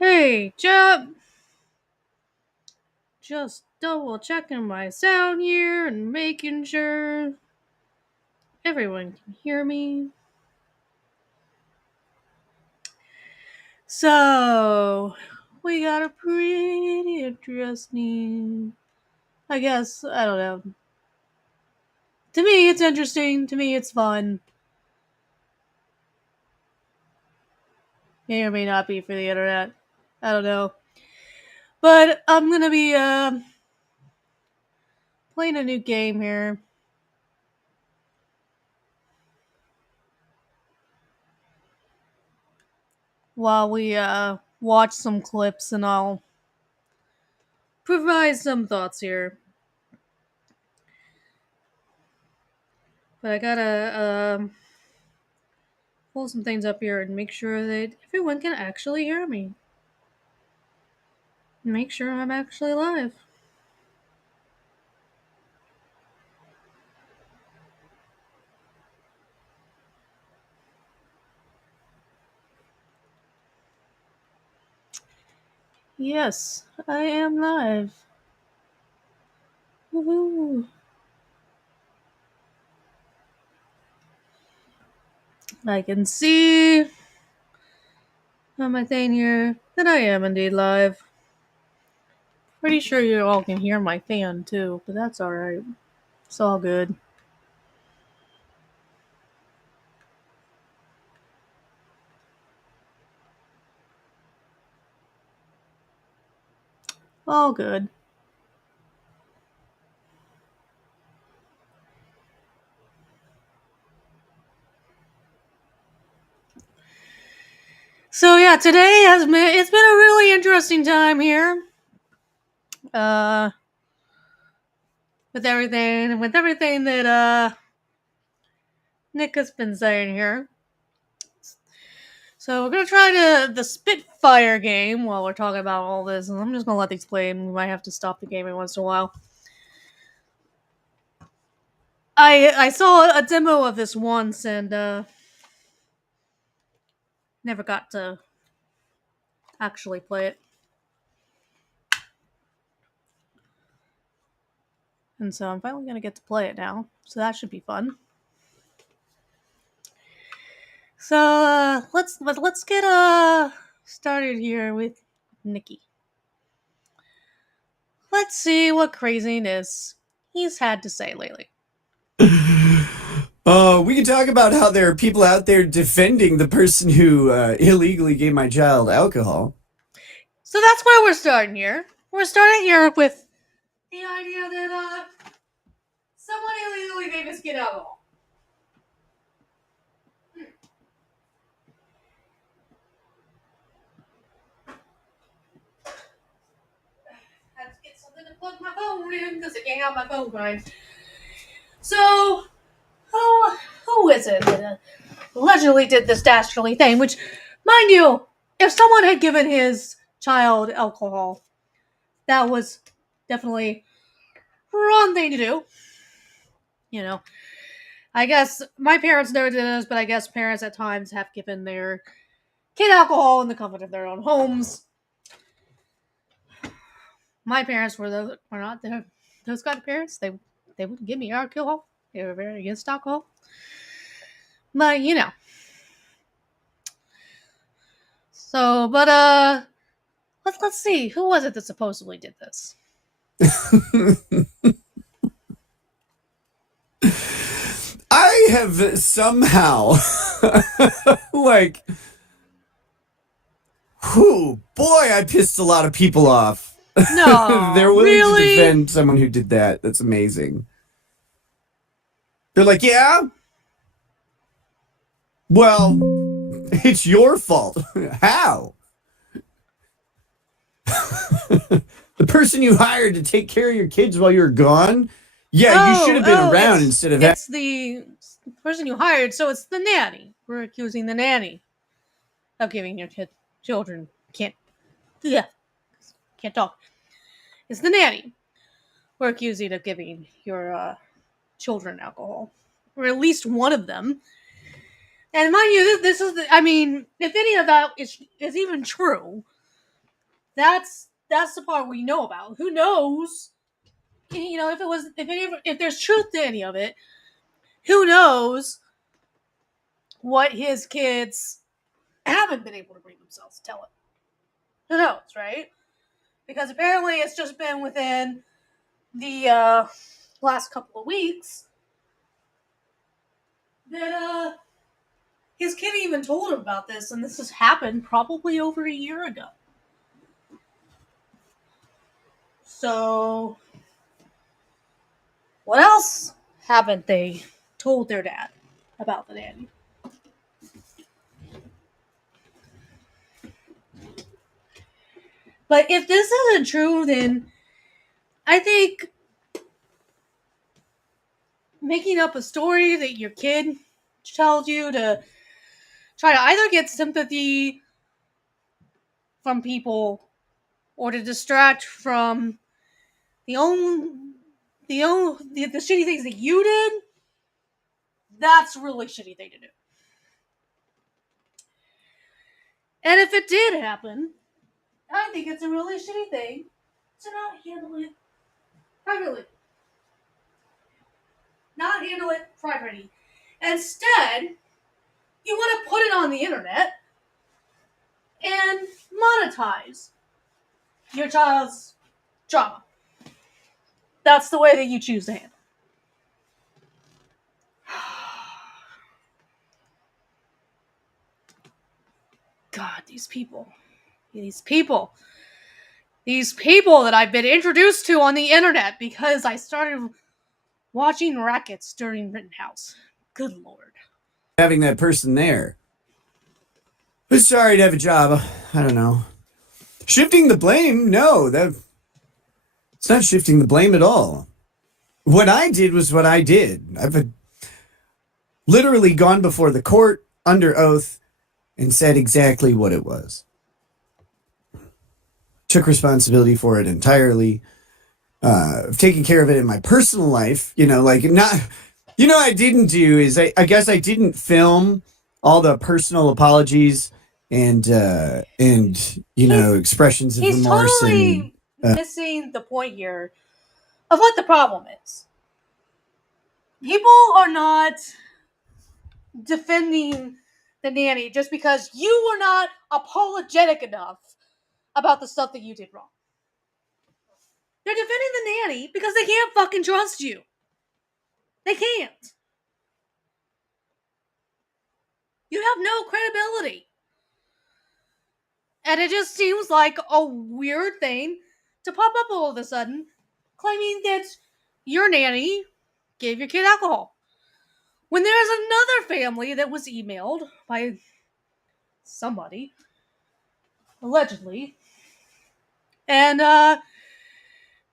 Hey, Jeb! Just double checking my sound here and making sure everyone can hear me. So, we got a pretty interesting. I guess, I don't know. To me, it's interesting. To me, it's fun. May or may not be for the internet. I don't know. But I'm gonna be playing a new game here while we watch some clips, and I'll provide some thoughts here. But I gotta pull some things up here and make sure that everyone can actually hear me. Make sure I'm actually live. Yes, I am live. Woohoo! I can see on my thing here that I am indeed live. Pretty sure you all can hear my fan too, but that's alright. It's all good. All good. So yeah, today it's been a really interesting time here. Uh with everything that Nick has been saying here. So we're gonna try the Spitfire game while we're talking about all this, and I'm just gonna let these play, and we might have to stop the game every once in a while. I saw a demo of this once and never got to actually play it, and so I'm finally gonna get to play it now. So that should be fun. So let's get started here with Nikki. Let's see what craziness he's had to say lately. We can talk about how there are people out there defending the person who illegally gave my child alcohol. So that's where we're starting here. We're starting here with the idea that someone illegally gave his kid alcohol. Had to get something to plug my phone in because I can't have my phone crying. So, who is it that allegedly did this dastardly thing? Which, mind you, if someone had given his child alcohol, that was definitely wrong thing to do. You know, I guess my parents never did this, but I guess parents at times have given their kid alcohol in the comfort of their own homes. My parents were not those kind of parents. They wouldn't give me alcohol. They were very against alcohol. But you know. So, but let's see. Who was it that supposedly did this? I have somehow, like, whew, boy, I pissed a lot of people off. No, They're willing really? to defend someone who did that. That's amazing. They're like, yeah, well, it's your fault. How? The person you hired to take care of your kids while you're gone? Yeah, you should have been around instead of. It's the person you hired, so it's the nanny. We're accusing the nanny of giving your children yeah, can't talk. It's the nanny. We're accusing of giving your children alcohol, or at least one of them. And mind you, this is I mean, if any of that is even true, That's the part we know about. Who knows? If there's truth to any of it, who knows what his kids haven't been able to bring themselves to tell it. Who knows, right? Because apparently it's just been within the last couple of weeks that his kid even told him about this, and this has happened probably over a year ago. So, what else haven't they told their dad about the nanny? But if this isn't true, then I think making up a story that your kid tells you to try to either get sympathy from people or to distract from the shitty things that you did, that's a really shitty thing to do. And if it did happen, I think it's a really shitty thing to not handle it privately. Not handle it privately. Instead, you want to put it on the internet and monetize your child's drama. That's the way that you choose to handle it. God, these people that I've been introduced to on the internet because I started watching Rackets during Rittenhouse. Good Lord. Having that person there. Who's sorry to have a job? I don't know. Shifting the blame? No, it's not shifting the blame at all. What I did was what I did. I've literally gone before the court under oath and said exactly what it was. Took responsibility for it entirely. Taking care of it in my personal life. I didn't do is I guess I didn't film all the personal apologies and expressions of He's remorse. Totally missing the point here of what the problem is. People are not defending the nanny just because you were not apologetic enough about the stuff that you did wrong. They're defending the nanny because they can't fucking trust you. They can't. You have no credibility. And it just seems like a weird thing to pop up all of a sudden, claiming that your nanny gave your kid alcohol. When there's another family that was emailed by somebody, allegedly, and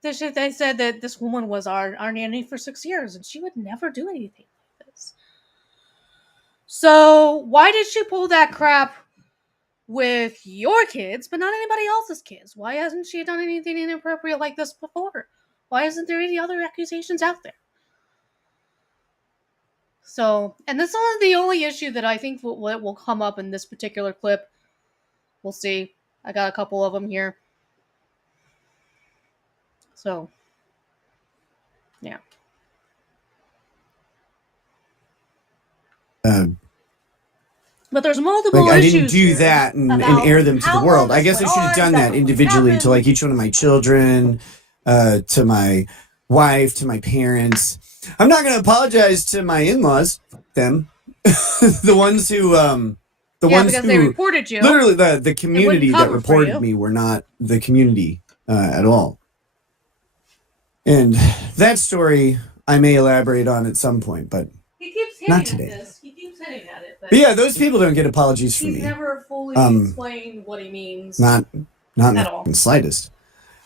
they said that this woman was our nanny for 6 years, and she would never do anything like this. So why did she pull that crap with your kids, but not anybody else's kids? Why hasn't she done anything inappropriate like this before? Why isn't there any other accusations out there? So, and this is the only issue that I think will come up in this particular clip. We'll see. I got a couple of them here. So, yeah. But there's multiple I issues. didn't do that and air them to the world. I guess I should have done that individually to each one of my children, to my wife, to my parents. I'm not going to apologize to my in-laws, them, the ones who, because they reported you. Literally, the community that reported me were not the community at all. And that story I may elaborate on at some point, but not today. He keeps hitting at it. But yeah, those people don't get apologies from me. He's never fully explained what he means. Not at all. In the slightest.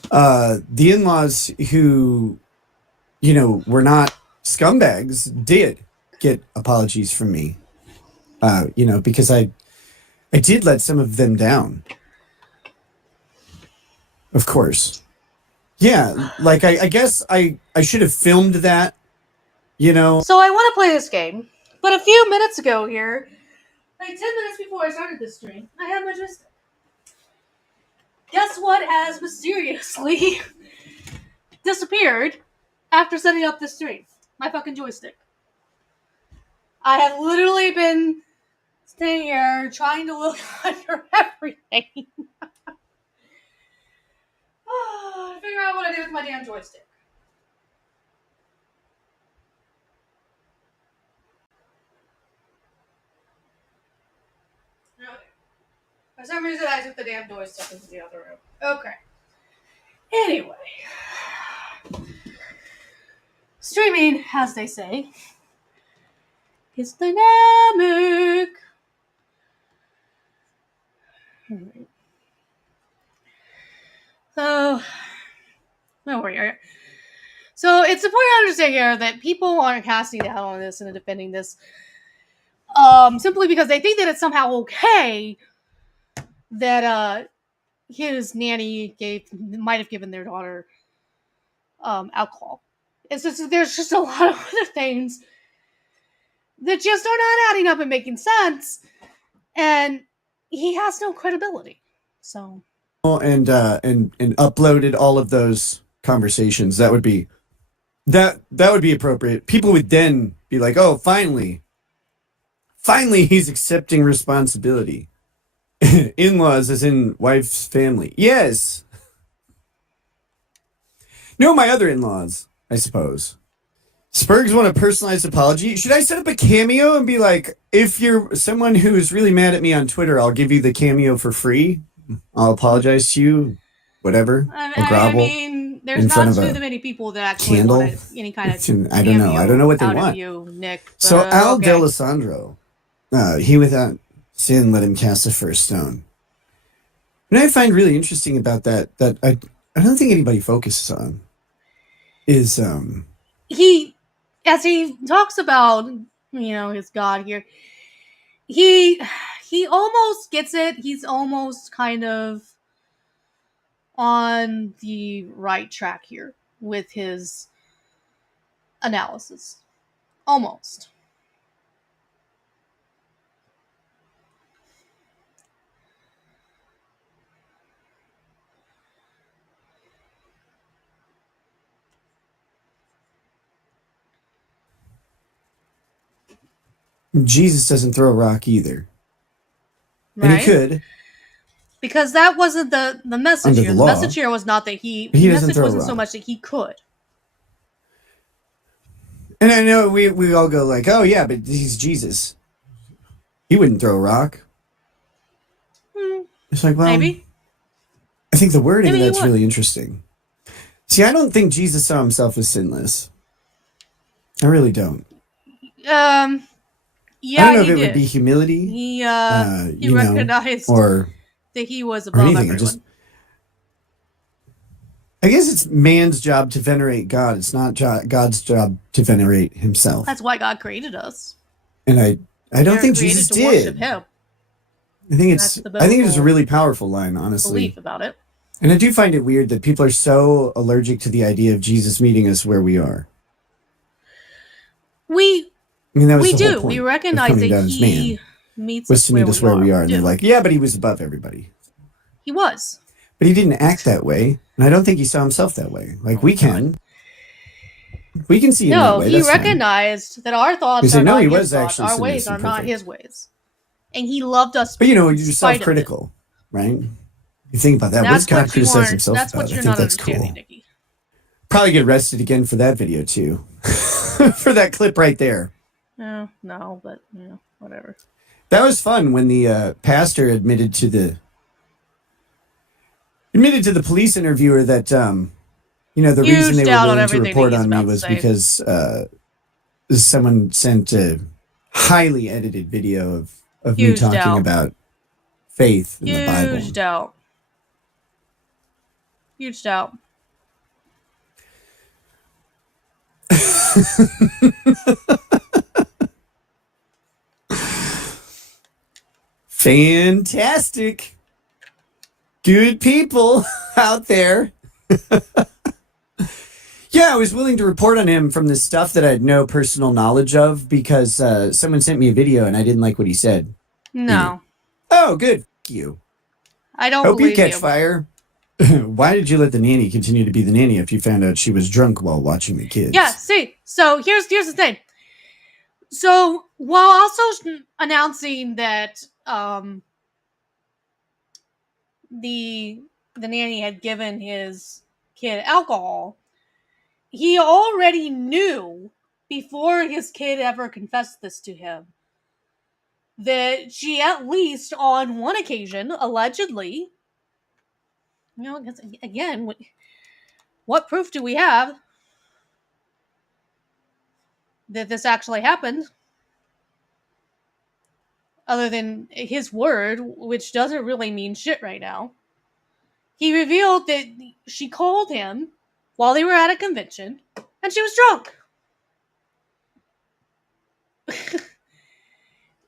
The in-laws who, were not scumbags did get apologies from me. Because I did let some of them down. Of course. Yeah, I guess I should have filmed that, So I want to play this game, but a few minutes ago here, 10 minutes before I started this stream, I had my joystick. Guess what has mysteriously disappeared after setting up this stream? My fucking joystick. I have literally been staying here trying to look under everything. To figure out what I do with my damn joystick. Okay. For some reason, I took the damn joystick into the other room. Okay. Anyway. Streaming, as they say, is dynamic. Right. So, don't worry. So it's important to understand here that people aren't casting doubt on this and defending this, simply because they think that it's somehow okay that his nanny might have given their daughter alcohol. It's just there's just a lot of other things that just are not adding up and making sense, and he has no credibility. So and uploaded all of those conversations. That would be appropriate. People would then be like, "Oh, finally he's accepting responsibility." In-laws, as in wife's family. Yes. No, my other in-laws, I suppose. Spurgs want a personalized apology. Should I set up a Cameo and be like, if you're someone who is really mad at me on Twitter, I'll give you the Cameo for free. I'll apologize to you, whatever. I mean, there's not too many people that actually want any kind of I don't know. I don't know what they want. You, Nick, so Al D'Alessandro, he without sin let him cast the first stone. And I find really interesting about that I don't think anybody focuses on is he, as he talks about, his God here, he almost gets it. He's almost kind of on the right track here with his analysis. Almost. Jesus doesn't throw a rock either. Right? And he could. Because that wasn't the message here. The message here was not that the message wasn't so much that he could. And I know we all go like, oh yeah, but he's Jesus. He wouldn't throw a rock. It's like, well, maybe. I think the wording of that's really interesting. See, I don't think Jesus saw himself as sinless. I really don't. Yeah, I don't know if it would be humility. He recognized that he was above everyone. I guess it's man's job to venerate God. It's not God's job to venerate himself. That's why God created us. And I don't think Jesus did. Worship him. I think it's a really powerful line, honestly. Belief about it. And I do find it weird that people are so allergic to the idea of Jesus meeting us where we are. We do. We recognize that he meets us to meet us where we are. And they're like, yeah, but he was above everybody. He was. But he didn't act that way. And I don't think he saw himself that way. Like, we can. We can see him that way. No, he recognized that our thoughts are not his thoughts. Our ways are not his ways. And he loved us. But, you're self-critical, right? You think about that. What does God criticize himself about? That's what you're not understanding, Nikki. Probably get arrested again for that video, too. For that clip right there. No, but, whatever. That was fun when the pastor admitted to the police interviewer that, the reason they were willing to report on me was because someone sent a highly edited video of me talking about faith in the Bible. Huge doubt. Huge doubt. Fantastic. Good people out there. Yeah, I was willing to report on him from the stuff that I had no personal knowledge of because someone sent me a video and I didn't like what he said. No. Oh, good. F you. I don't Hope believe you catch fire. Why did you let the nanny continue to be the nanny if you found out she was drunk while watching the kids? Yeah, see, so here's the thing. So while also announcing that the nanny had given his kid alcohol, he already knew before his kid ever confessed this to him that she, at least on one occasion, allegedly, again, what proof do we have that this actually happened? Other than his word, which doesn't really mean shit right now. He revealed that she called him while they were at a convention, and she was drunk.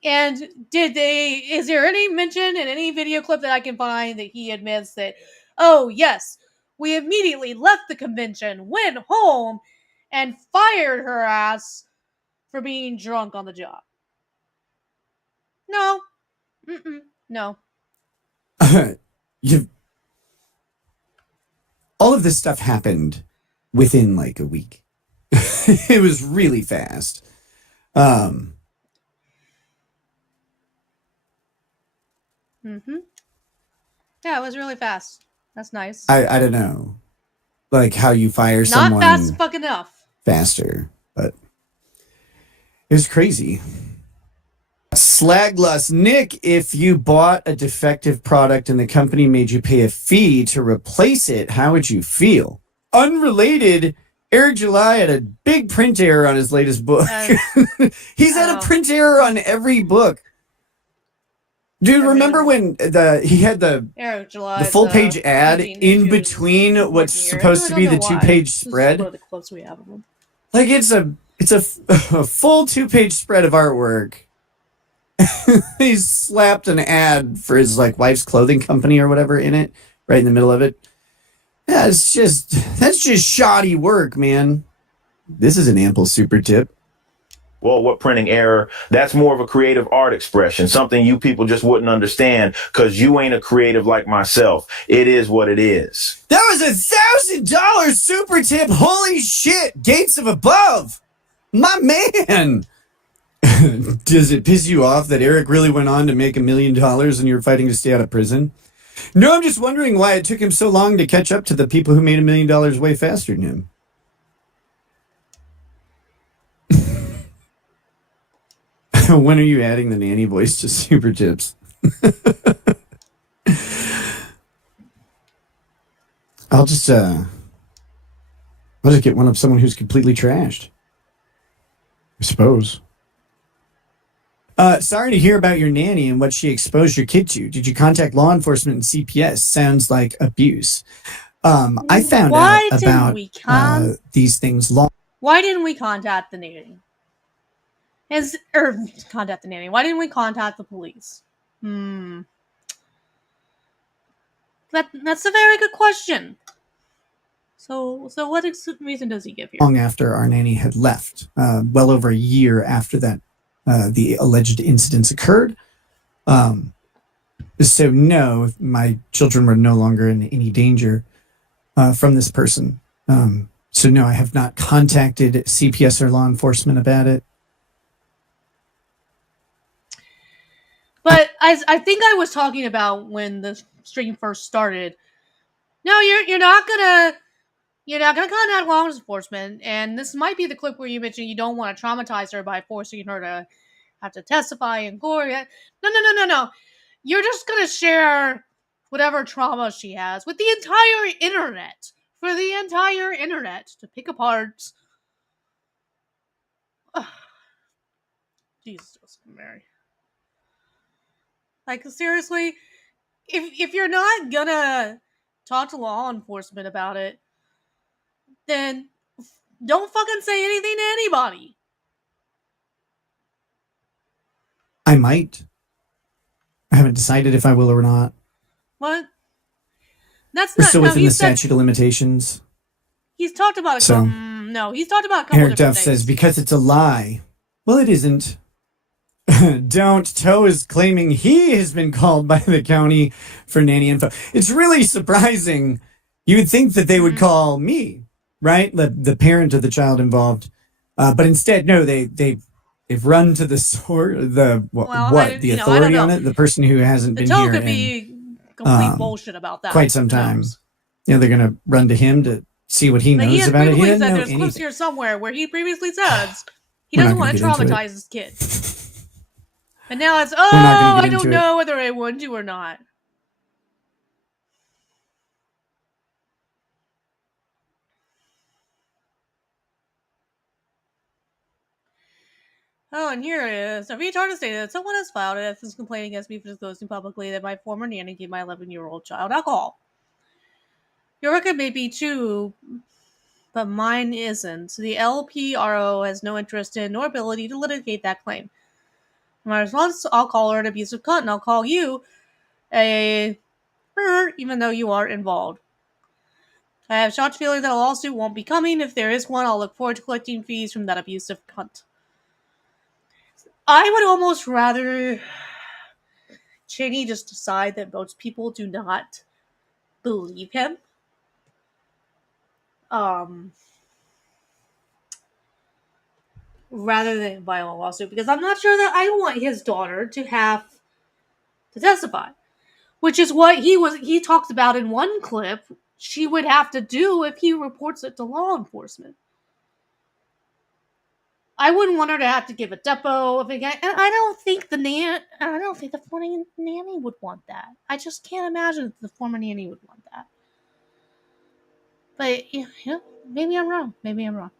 And is there any mention in any video clip that I can find that he admits that, oh yes, we immediately left the convention, went home, and fired her ass for being drunk on the job? No. No. All of this stuff happened within like a week. It was really fast. Yeah, it was really fast. That's nice. I don't know, like how you fire Not someone fast fucking enough. faster, but it was crazy. Slagless Nick, if you bought a defective product and the company made you pay a fee to replace it, how would you feel? Unrelated, Eric July had a big print error on his latest book. He's had a print error on every book. Dude, remember when he had the full page ad in between what's supposed to be the 2-page spread? This is one of the clips we have of him. Like it's a full 2-page spread of artwork. He's slapped an ad for his like wife's clothing company or whatever in it, right in the middle of it. Yeah, that's just shoddy work, man. This is an ample super tip. Well, what printing error? That's more of a creative art expression, something you people just wouldn't understand because you ain't a creative like myself. It is what it is. That was $1,000 super tip. Holy shit. Gates of above. My man. Does it piss you off that Eric really went on to make $1 million and you're fighting to stay out of prison? No, I'm just wondering why it took him so long to catch up to the people who made $1 million way faster than him. When are you adding the nanny voice to super tips? I'll just get one of someone who's completely trashed, I suppose. Sorry to hear about your nanny and what she exposed your kid to. Did you contact law enforcement and CPS? Sounds like abuse. I found out about these things long. Why didn't we contact the nanny? Contact the nanny. Why didn't we contact the police? That's a very good question. So what reason does he give here? Long after our nanny had left, well over a year after that, the alleged incidents occurred. So no, my children were no longer in any danger from this person. So no, I have not contacted CPS or law enforcement about it. But I think I was talking about when the stream first started. No, you're not gonna contact law enforcement, and this might be the clip where you mentioned you don't want to traumatize her by forcing her to have to testify in court. No. You're just gonna share whatever trauma she has with the entire internet, for the entire internet to pick apart. Jesus Mary. Like, seriously, if you're not gonna talk to law enforcement about it, then don't fucking say anything to anybody. I might. I haven't decided if I will or not. What? That's We're not. still No, within the statute of limitations. He's talked about a couple. No, he's talked about a couple Eric different Duff things. says, because it's a lie. Well, it isn't. Don't. Toe is claiming he has been called by the county for nanny info. It's really surprising. You would think that they would call me, right? The parent of the child involved. But instead, no, they've run to the source, the authority on it, the person who hasn't been here could in be complete bullshit about that. quite some time. They're going to run to him to see what he knows about it. He doesn't know there's clips anything. here somewhere where he previously says he We're not doesn't gonna want to get into it. traumatize his kid. And now it's, not gonna get I don't into it. know whether I want to or not. Oh, and here it is. A retard has stated that someone has filed an ethics complaint against me for disclosing publicly that my former nanny gave my 11-year-old child alcohol. Your record may be true, but mine isn't. The LPRO has no interest in nor ability to litigate that claim. In my response, I'll call her an abusive cunt, and I'll call you a even though you are involved. I have a strong feeling that a lawsuit won't be coming. If there is one, I'll look forward to collecting fees from that abusive cunt. I would almost rather Cheney just decide that most people do not believe him. Rather than file a lawsuit, because I'm not sure that I want his daughter to have to testify, which is what he talks about in one clip she would have to do if he reports it to law enforcement. I wouldn't want her to have to give a depo of again, and I don't think the former nanny would want that. I just can't imagine that the former nanny would want that. But maybe I'm wrong. Maybe I'm wrong.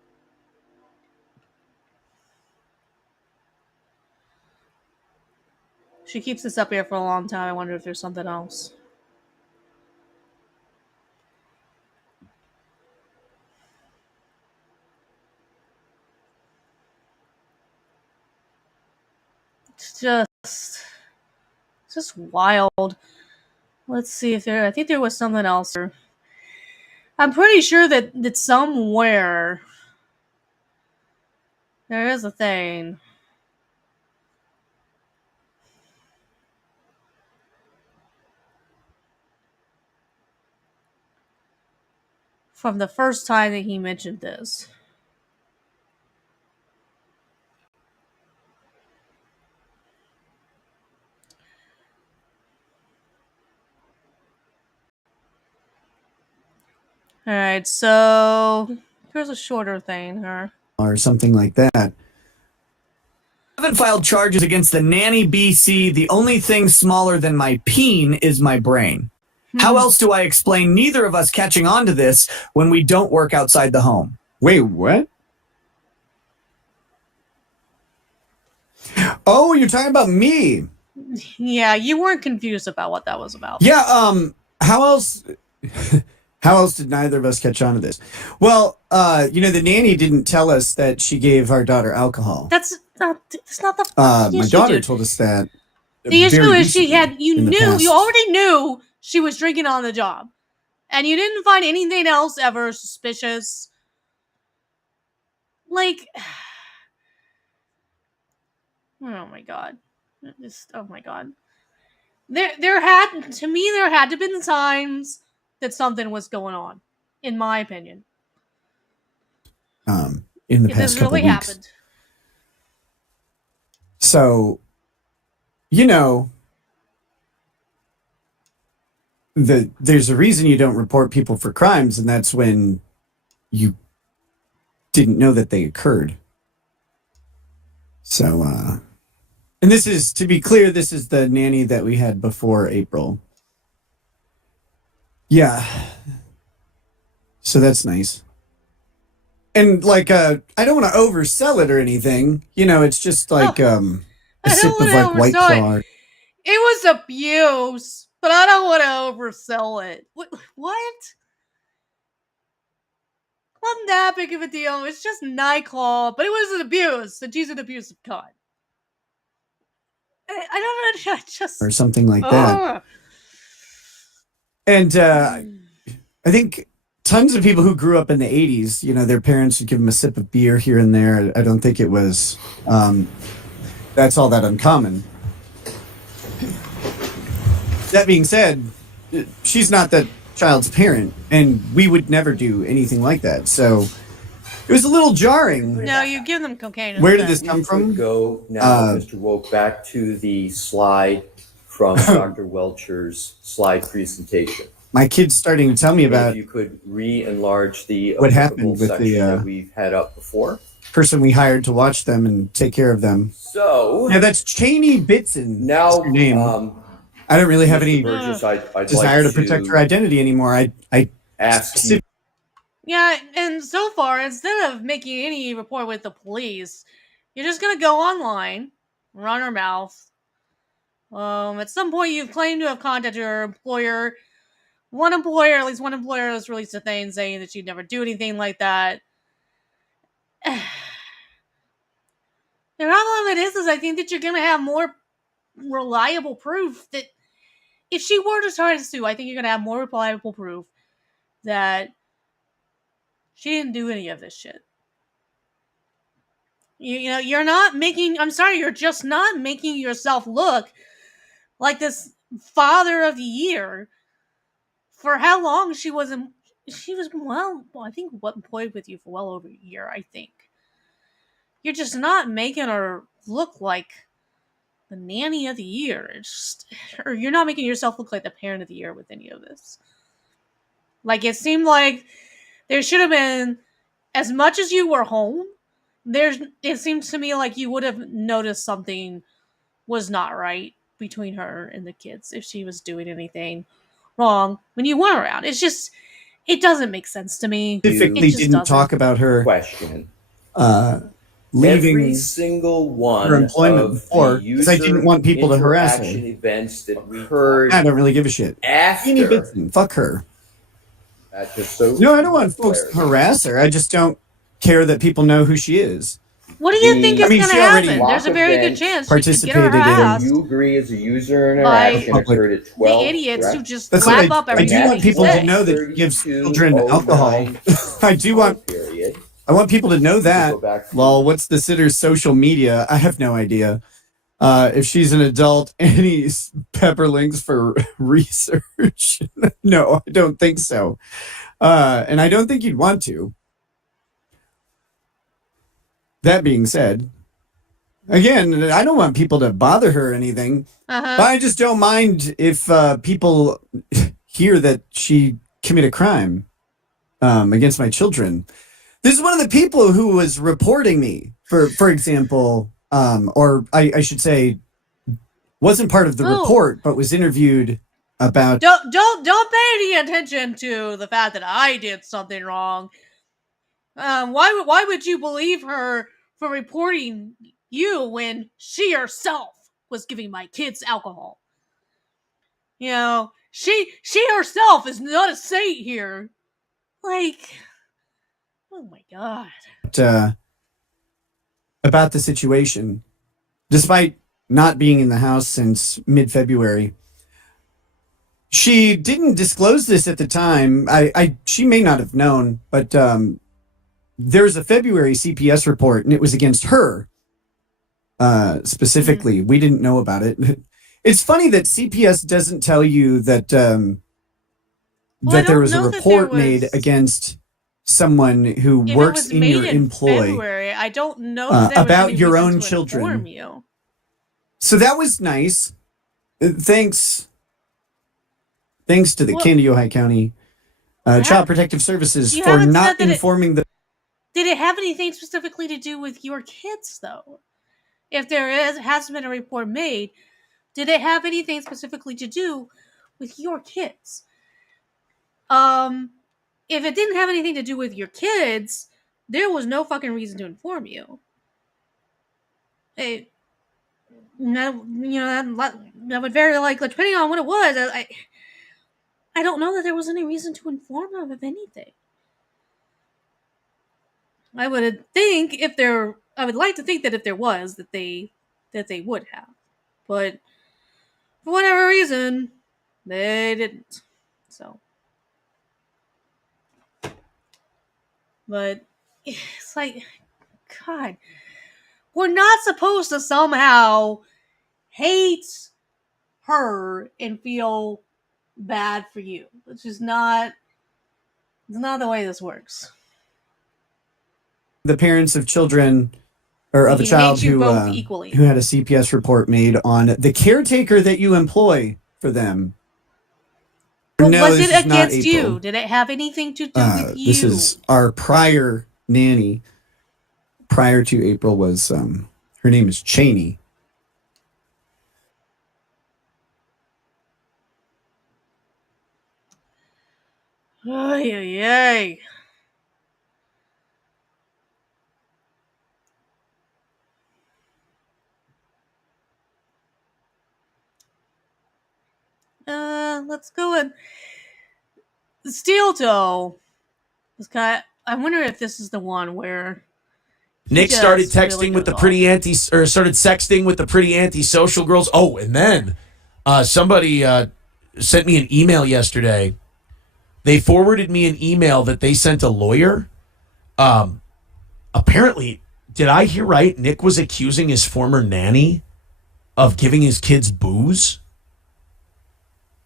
She keeps this up here for a long time. I wonder if there's something else. It's just wild. Let's see if I think there was something else. I'm pretty sure that somewhere there is a thing. From the first time that he mentioned this. Alright, so here's a shorter thing here. Or something like that. I haven't filed charges against the nanny BC. The only thing smaller than my peen is my brain. How else do I explain neither of us catching on to this when we don't work outside the home? Wait, what? Oh, you're talking about me. Yeah, you weren't confused about what that was about. Yeah, how else did neither of us catch on to this? Well, the nanny didn't tell us that she gave our daughter alcohol. That's not the my daughter told us that. The issue is you already knew she was drinking on the job. And you didn't find anything else ever suspicious. Like, oh my god. Oh my god. There had to have been signs that something was going on, in my opinion. In the past couple weeks. Happened. So, there's a reason you don't report people for crimes, and that's when you didn't know that they occurred. So, and this is, to be clear, this is the nanny that we had before April. Yeah. So that's nice. And I don't want to oversell it or anything. It's just a sip of White Claw. It was abuse, but I don't want to oversell it. What? Wasn't that big of a deal. It's just Nightclaw, but it was an abuse, and she's an abusive cunt. I don't know, just or something like that. And I think tons of people who grew up in the 80s, their parents would give them a sip of beer here and there. I don't think it was that's all that uncommon. That being said, she's not that child's parent, and we would never do anything like that. So it was a little jarring. No, you give them cocaine. Where did instead. this come You from? could go now, Mr. Woke, back to the slide from Dr. Welcher's slide presentation. My kid's starting to tell me If about you could re-enlarge the what happened applicable with the, section that we've had up before. person we hired to watch them and take care of them. So Yeah, that's Cheney Bitson. now, That's her name. I don't really have Mr. any Burgess, I'd desire like to protect her identity anymore. I ask you. Yeah, and so far, instead of making any report with the police, you're just gonna go online, run her mouth. At some point, you've claimed to have contacted your employer. At least one employer, has released a thing saying that you'd never do anything like that. The problem with it is I think that you're gonna have more reliable proof that if she were to try to sue, I think you're gonna have more reliable proof that she didn't do any of this shit. You know, you're not making. I'm sorry, you're just not making yourself look like this father of the year. For how long she was I think employed with you for well over a year. I think you're just not making her look like the nanny of the year. Or you're not making yourself look like the parent of the year with any of this. Like, it seemed like there should have been, as much as you were home, it seemed to me like you would have noticed something was not right between her and the kids if she was doing anything wrong when you weren't around. It doesn't make sense to me. specifically didn't talk about her Question. leaving Every single one her employment of before, the 'cause I didn't want people to harass her. interaction events that occurred I don't really give a shit. Cheney after. Bitson, fuck her. Just so No, I don't want folks to harass her. I just don't care that people know who she is. What do you think is I mean, going to she already happen? There's a very good chance she could get her participated in- ass. You agree as a user By interaction occurred at The 12. idiots who correct? just That's what lap up I everything do want that you people to say. know that she gives 32, children alcohol. 09 I do want period. I want people to know that. Go back to- Lol, what's the sitter's social media? I have no idea. If she's an adult, any pepper links for research? No, I don't think so. And I don't think you'd want to. That being said, again, I don't want people to bother her or anything. Uh-huh. But I just don't mind if people hear that she committed a crime against my children. This is one of the people who was reporting me, for example, or I should say, wasn't part of the report, but was interviewed about. Don't pay any attention to the fact that I did something wrong. Why would you believe her for reporting you when she herself was giving my kids alcohol? You know, she herself is not a saint here. Like, oh my god. About the situation, despite not being in the house since mid-February. She didn't disclose this at the time. She may not have known, but there's a February CPS report, and it was against her specifically. We didn't know about it. It's funny that CPS doesn't tell you that that there was a report made against someone who works in your employ. February, I don't know that there was about any your reason own to children. inform you. So that was nice. Thanks to the Candy, Ohio County Child Protective Services You for haven't not said that informing the. Did it have anything specifically to do with your kids, though? If there has been a report made, did it have anything specifically to do with your kids? If it didn't have anything to do with your kids, there was no fucking reason to inform you. I would very likely, depending on what it was, I don't know that there was any reason to inform them of anything. I would like to think that if there was, that they would have, but for whatever reason, they didn't. So, but it's like, God, we're not supposed to somehow hate her and feel bad for you. It's just not. It's not the way this works. The parents of children or of a He child hates you who both equally. who had a CPS report made on the caretaker that you employ for them. But No, was this it is not against April. you? Did it have anything to do with you? This is our prior nanny. Prior to April was her name is Cheney. Ay, ay, ay. Let's go and Steel Toe. This guy. I wonder if this is the one where Nick just started really texting with goes the pretty started sexting with the pretty antisocial girls. Oh, and then somebody sent me an email yesterday. They forwarded me an email that they sent a lawyer. Apparently, did I hear right? Nick was accusing his former nanny of giving his kids booze.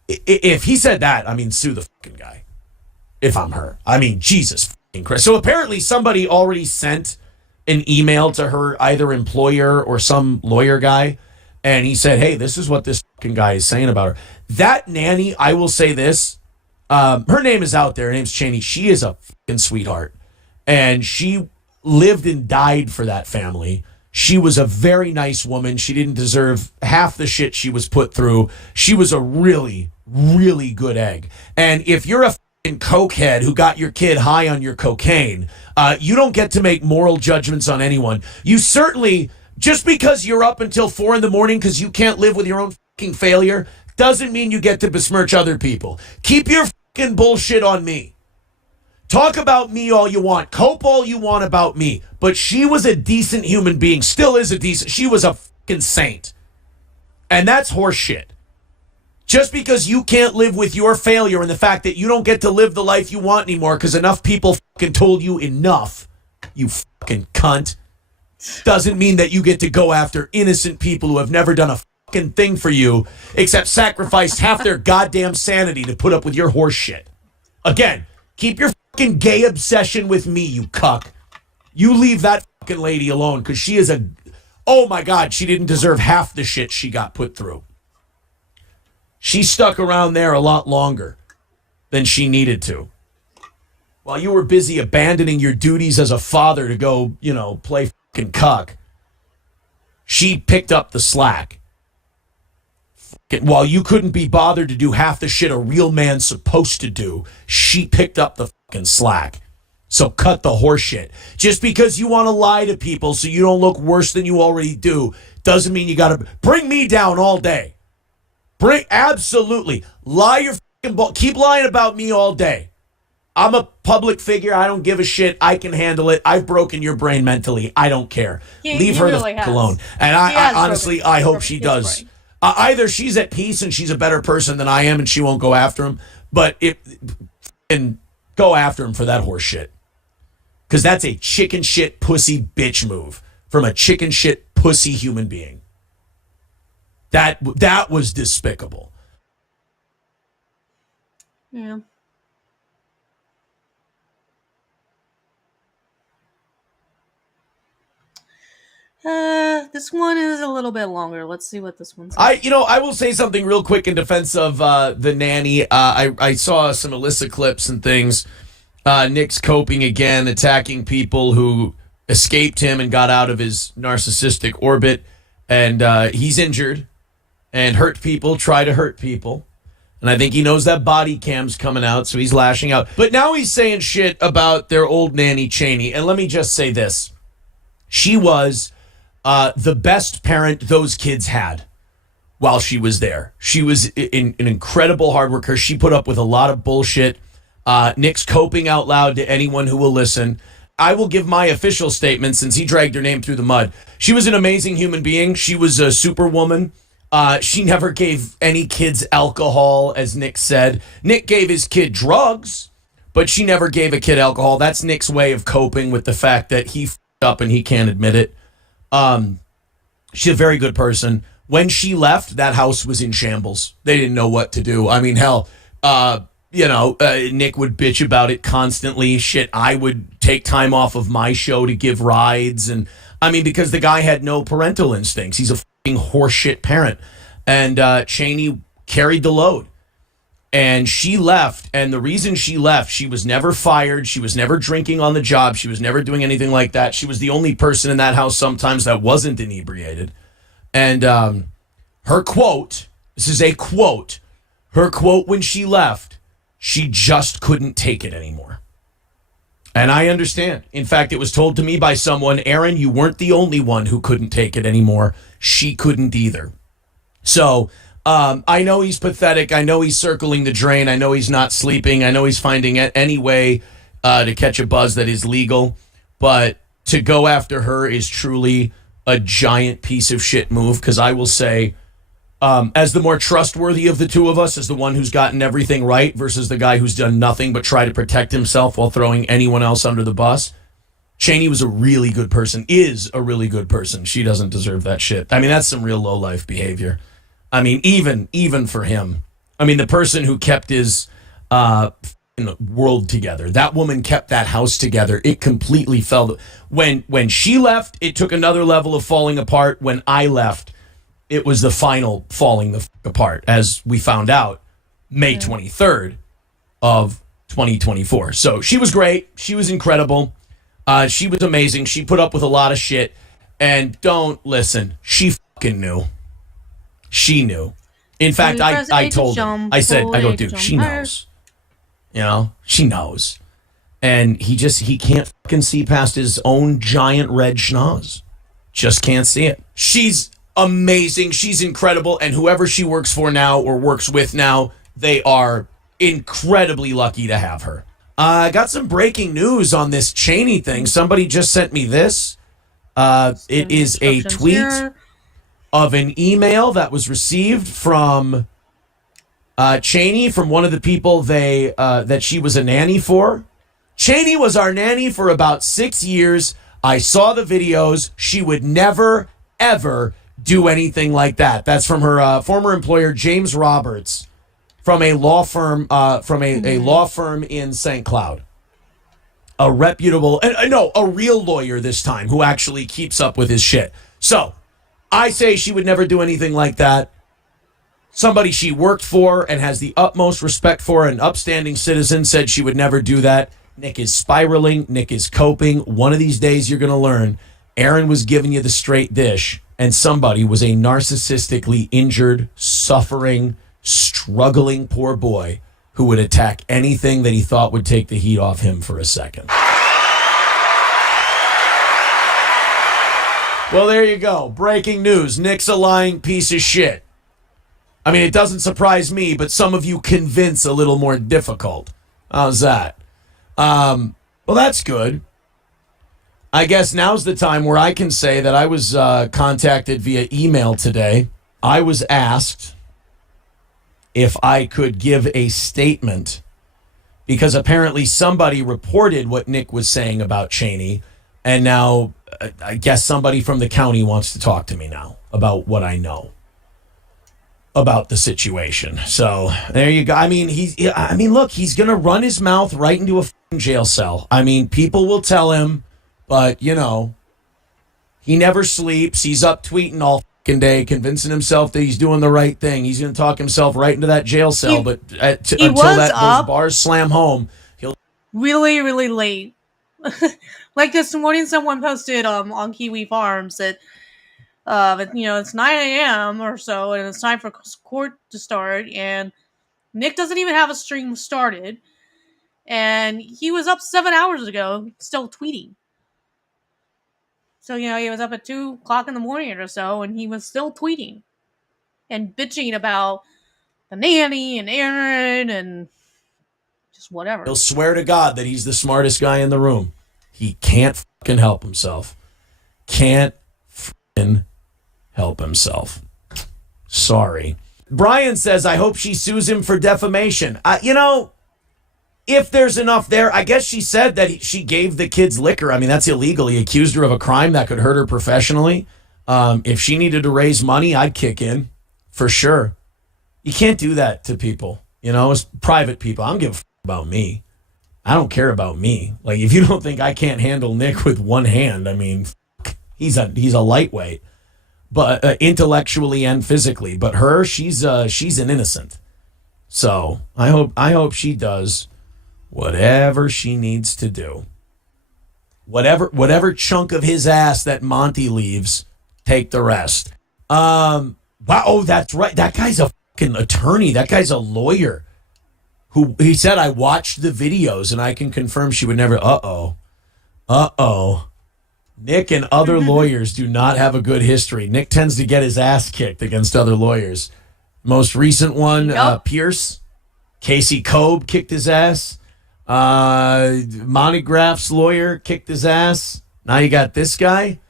If he said that, I mean, sue the fucking guy. If I'm her. I mean, Jesus fucking Christ. So apparently somebody already sent an email to her, either employer or some lawyer guy, and he said, hey, this is what this fucking guy is saying about her. That nanny, I will say this, her name is out there, her name's Cheney. She is a fucking sweetheart, and she lived and died for that family. She was a very nice woman. She didn't deserve half the shit she was put through. She was a really, really good egg. And if you're a fucking cokehead who got your kid high on your cocaine, you don't get to make moral judgments on anyone. You certainly, just because you're up until 4 a.m. because you can't live with your own fucking failure, doesn't mean you get to besmirch other people. Keep your fucking bullshit on me. Talk about me all you want. Cope all you want about me. But she was a decent human being. Still is a decent. She was a fucking saint. And that's horseshit. Just because you can't live with your failure and the fact that you don't get to live the life you want anymore because enough people fucking told you enough, you fucking cunt, doesn't mean that you get to go after innocent people who have never done a fucking thing for you except sacrifice half their goddamn sanity to put up with your horseshit. Again, keep your fucking gay obsession with me, you cuck. You leave that fucking lady alone because she is oh my God, she didn't deserve half the shit she got put through. She stuck around there a lot longer than she needed to. While you were busy abandoning your duties as a father to go, play fucking cuck, she picked up the slack. While you couldn't be bothered to do half the shit a real man's supposed to do, she picked up the fucking slack. So cut the horse shit. Just because you want to lie to people so you don't look worse than you already do doesn't mean you got to bring me down all day. Absolutely. Lie your fucking ball. Keep lying about me all day. I'm a public figure. I don't give a shit. I can handle it. I've broken your brain mentally. I don't care. Leave her really the fuck alone. And I honestly, I hope she does. Either she's at peace and she's a better person than I am and she won't go after him, but go after him for that horse shit. Because that's a chicken shit pussy bitch move from a chicken shit pussy human being. That was despicable. Yeah. This one is a little bit longer. Let's see what this one's. I will say something real quick in defense of the nanny. I saw some Alyssa clips and things. Nick's coping again, attacking people who escaped him and got out of his narcissistic orbit. And he's injured and hurt people, try to hurt people. And I think he knows that body cam's coming out, so he's lashing out. But now he's saying shit about their old nanny, Cheney. And let me just say this. She was the best parent those kids had while she was there. She was an incredible hard worker. She put up with a lot of bullshit. Nick's coping out loud to anyone who will listen. I will give my official statement since he dragged her name through the mud. She was an amazing human being. She was a superwoman. She never gave any kids alcohol, as Nick said. Nick gave his kid drugs, but she never gave a kid alcohol. That's Nick's way of coping with the fact that he f***ed up and he can't admit it. She's a very good person. When she left, that house was in shambles. They didn't know what to do. I mean, hell, Nick would bitch about it constantly. Shit, I would take time off of my show to give rides. And I mean, because the guy had no parental instincts. He's a fucking horseshit parent. And Cheney carried the load. And she left. And the reason she left, she was never fired. She was never drinking on the job. She was never doing anything like that. She was the only person in that house sometimes that wasn't inebriated. And her quote, this is a quote, her quote when she left, she just couldn't take it anymore. And I understand. In fact, it was told to me by someone, Aaron, you weren't the only one who couldn't take it anymore. She couldn't either. So I know he's pathetic. I know he's circling the drain. I know he's not sleeping. I know he's finding any way to catch a buzz that is legal. But to go after her is truly a giant piece of shit move, because I will say, as the more trustworthy of the two of us, as the one who's gotten everything right versus the guy who's done nothing but try to protect himself while throwing anyone else under the bus, Cheney was a really good person, is a really good person. She doesn't deserve that shit. I mean, that's some real low-life behavior. I mean, even for him. I mean, the person who kept his world together. That woman kept that house together. It completely fell. When she left, it took another level of falling apart. When I left, it was the final falling the apart, as we found out May 23rd of 2024. So she was great. She was incredible. She was amazing. She put up with a lot of shit. And don't listen. She fucking knew. She knew. In fact, I told her. I said, I go, dude, she knows. You know, she knows. And he can't fucking see past his own giant red schnoz. Just can't see it. She's amazing. She's incredible. And whoever she works for now or works with now, they are incredibly lucky to have her. I got some breaking news on this Cheney thing. Somebody just sent me this. It is a tweet of an email that was received from Cheney, from one of the people that she was a nanny for. Cheney was our nanny for about 6 years. I saw the videos. She would never, ever do anything like that. That's from her former employer, James Roberts, from a law firm law firm in St. Cloud. A reputable, a real lawyer this time, who actually keeps up with his shit. So I say she would never do anything like that. Somebody she worked for and has the utmost respect for, an upstanding citizen, said she would never do that. Nick is spiraling. Nick is coping. One of these days you're going to learn. Aaron was giving you the straight dish, and somebody was a narcissistically injured, suffering, struggling poor boy who would attack anything that he thought would take the heat off him for a second. Well, there you go. Breaking news. Nick's a lying piece of shit. I mean, it doesn't surprise me, but some of you convince a little more difficult. How's that? Well, that's good. I guess now's the time where I can say that I was contacted via email today. I was asked if I could give a statement, because apparently somebody reported what Nick was saying about Cheney, and now I guess somebody from the county wants to talk to me now about what I know about the situation. So there you go. I mean, look, he's going to run his mouth right into a jail cell. I mean, people will tell him, but you know, he never sleeps. He's up tweeting all fucking day, convincing himself that he's doing the right thing. He's going to talk himself right into that jail cell. Until those bars slam home, he'll really, really late. Like this morning, someone posted on Kiwi Farms that it's 9 a.m. or so, and it's time for court to start, and Nick doesn't even have a stream started, and he was up 7 hours ago, still tweeting. So, he was up at 2 o'clock in the morning or so, and he was still tweeting and bitching about the nanny and Aaron and just whatever. He'll swear to God that he's the smartest guy in the room. He can't fucking help himself. Can't fucking help himself. Sorry. Brian says, I hope she sues him for defamation. if there's enough there, I guess she said that she gave the kids liquor. I mean, that's illegal. He accused her of a crime that could hurt her professionally. If she needed to raise money, I'd kick in for sure. You can't do that to people. You know, it's private people. I don't give a about me. I don't care about me. Like, if you don't think I can't handle Nick with one hand, I mean, he's a lightweight, but intellectually and physically. But her, she's an innocent. So I hope she does whatever she needs to do. Whatever chunk of his ass that Monty leaves, take the rest. Wow, oh, that's right. That guy's a fucking attorney. That guy's a lawyer. Who he said, I watched the videos and I can confirm she would never. Nick and other lawyers do not have a good history. Nick tends to get his ass kicked against other lawyers. Most recent one, Pierce. Casey Cobe kicked his ass. Montygraph's lawyer kicked his ass. Now you got this guy.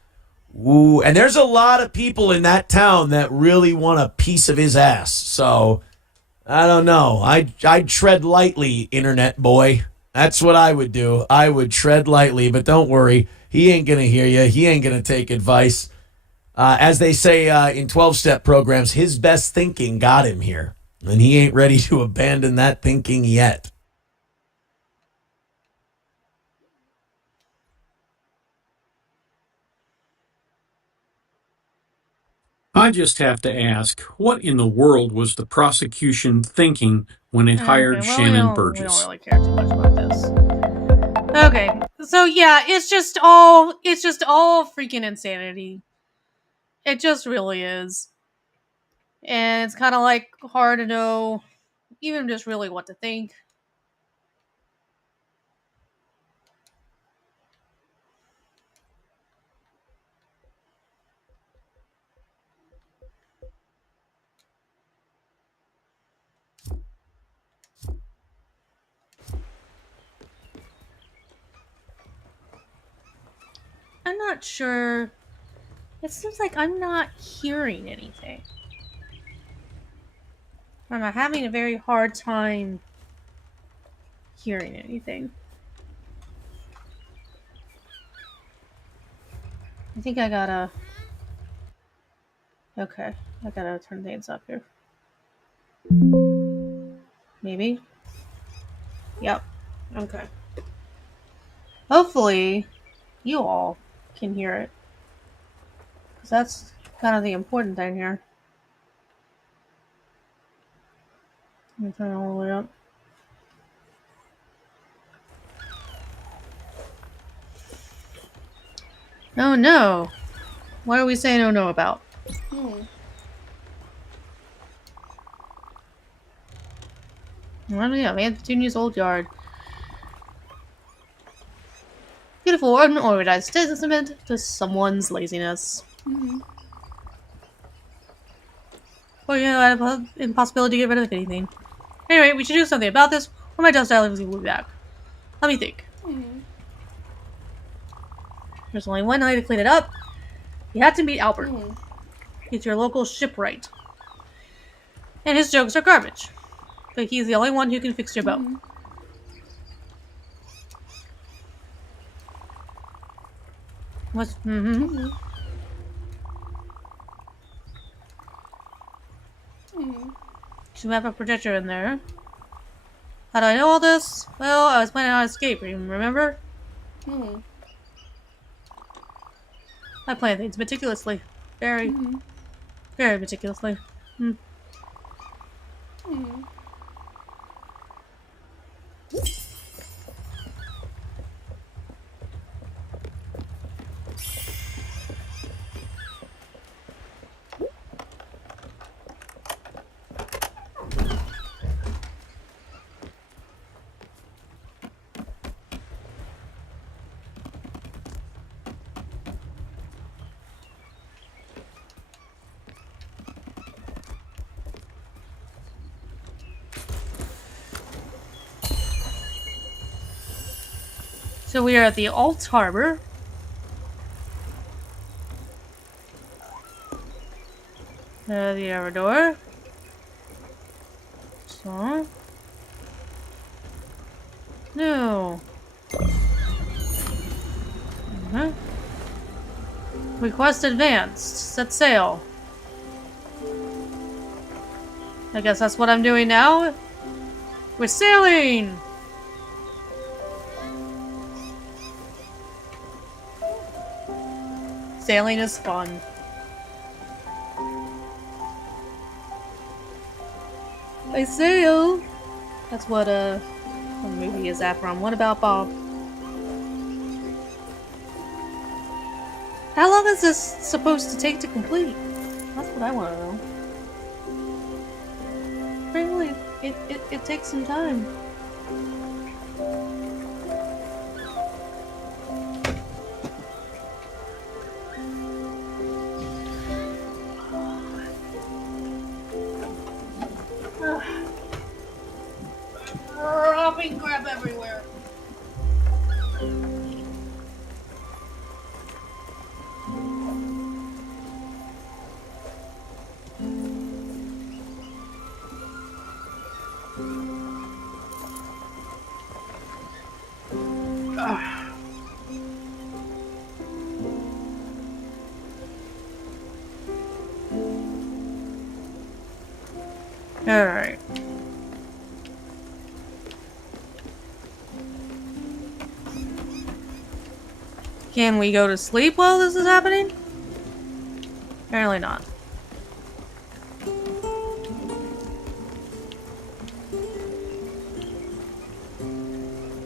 Ooh, and there's a lot of people in that town that really want a piece of his ass. So, I don't know. I'd tread lightly, internet boy. That's what I would do. I would tread lightly, but don't worry. He ain't going to hear you. He ain't going to take advice. As they say in 12-step programs, his best thinking got him here. And he ain't ready to abandon that thinking yet. I just have to ask, what in the world was the prosecution thinking when it hired Shannon Burgess? We don't really care too much about this. Okay, so yeah, it's just all freaking insanity. It just really is. And it's kind of like hard to know even just really what to think. I'm not sure. It seems like I'm not hearing anything. I'm having a very hard time hearing anything. I think I gotta... Okay, I gotta turn things up here. Maybe? Yep. Okay. Hopefully, you all can hear it. Because that's kind of the important thing here. Let me turn it all the way up. Oh no! What are we saying oh no about? Well, yeah, Aunt Petunia's old yard. Beautiful, unorganized testament to someone's laziness. Or, you know, I have an impossibility to get rid of anything. Anyway, we should do something about this, or my dust allergy will be back. Let me think. There's only one way to clean it up. You have to meet Albert. He's your local shipwright. And his jokes are garbage. But he's the only one who can fix your boat. What's... Should have a projector in there. How do I know all this? Well, I was planning on escaping, remember? I plan things meticulously. Very, very meticulously. So we are at the Alt Harbor. The Aerodor. So. No. Uh-huh. Request advanced. Set sail. I guess that's what I'm doing now. We're sailing! Sailing is fun. I sail! That's what movie is that from? What about Bob? How long is this supposed to take to complete? That's what I want to know. Apparently, it takes some time. Dropping crap everywhere. Alright. Can we go to sleep while this is happening? Apparently not.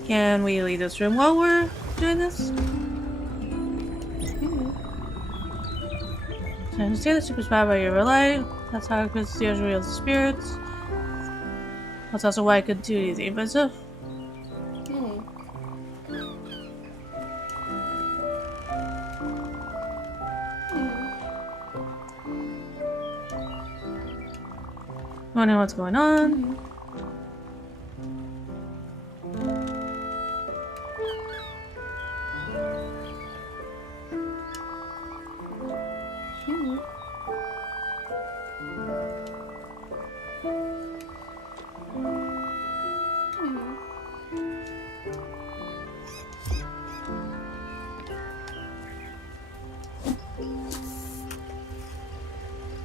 Can we leave this room while we're doing this? I understand that super powered by your light. That's how I could see as real spirits. That's also why I could do easy invasive. Wondering what's going on.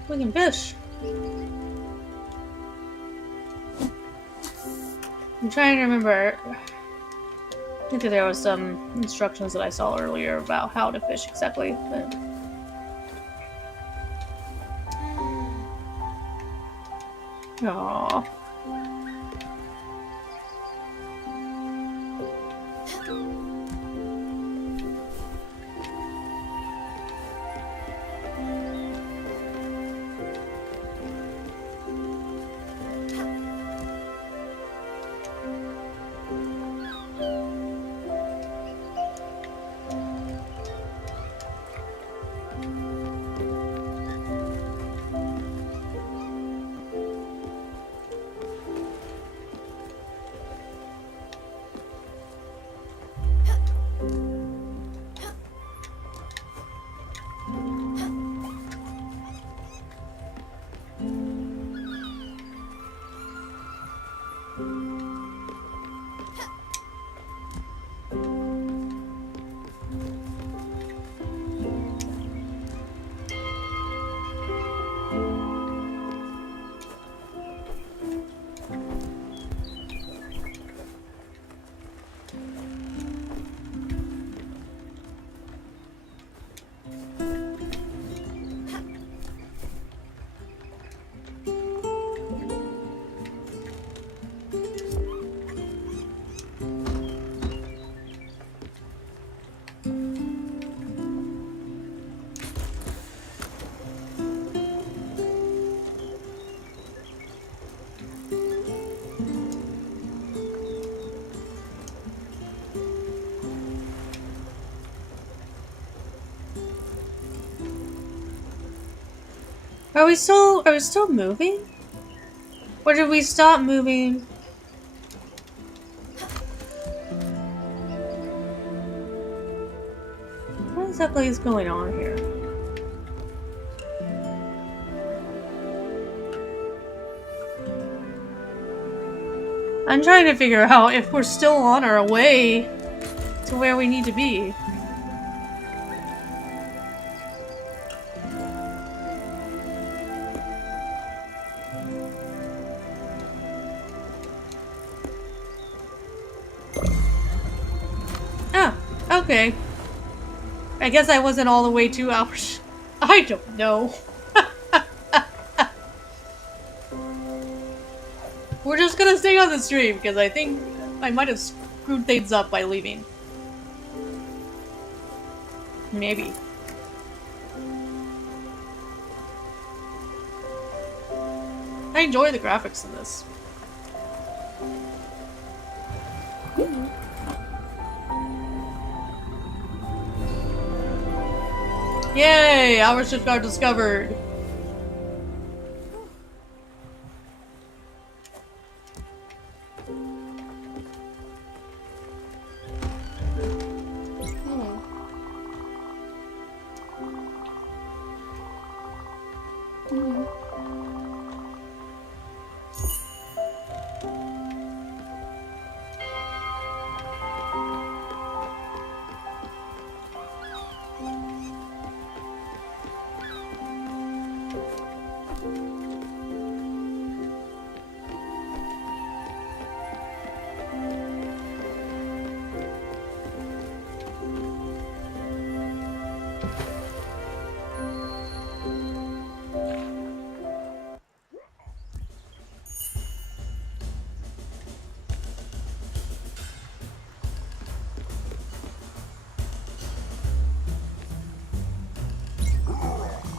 We can fish. I'm trying to remember. I think that there was some instructions that I saw earlier about how to fish exactly, but aww. Are we still moving? Or did we stop moving? What exactly is going on here? I'm trying to figure out if we're still on our way to where we need to be. Ah, okay. I guess I wasn't all the way 2 hours. I don't know. We're just gonna stay on the stream because I think I might have screwed things up by leaving. Maybe. I enjoy the graphics in this. Yay! Our shift guard discovered.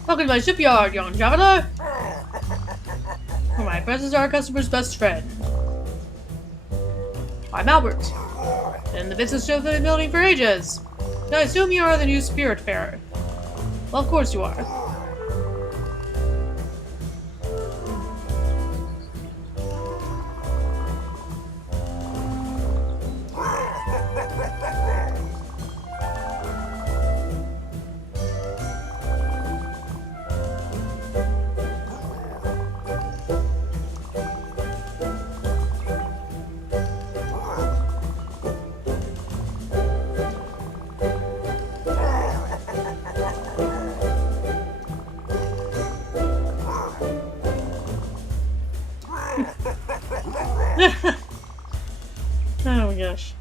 Welcome to my shipyard, young traveler! My presents are our customer's best friend. I'm Albert. Been in the business of the building for ages. I assume you are the new Spiritfarer. Well, of course you are. Oh my gosh.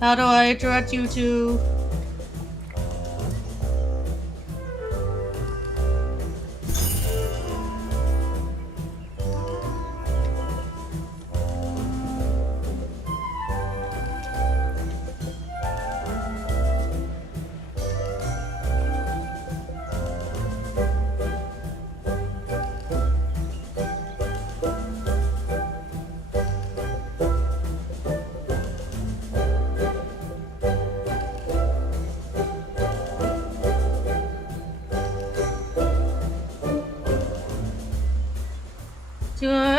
How do I direct you to...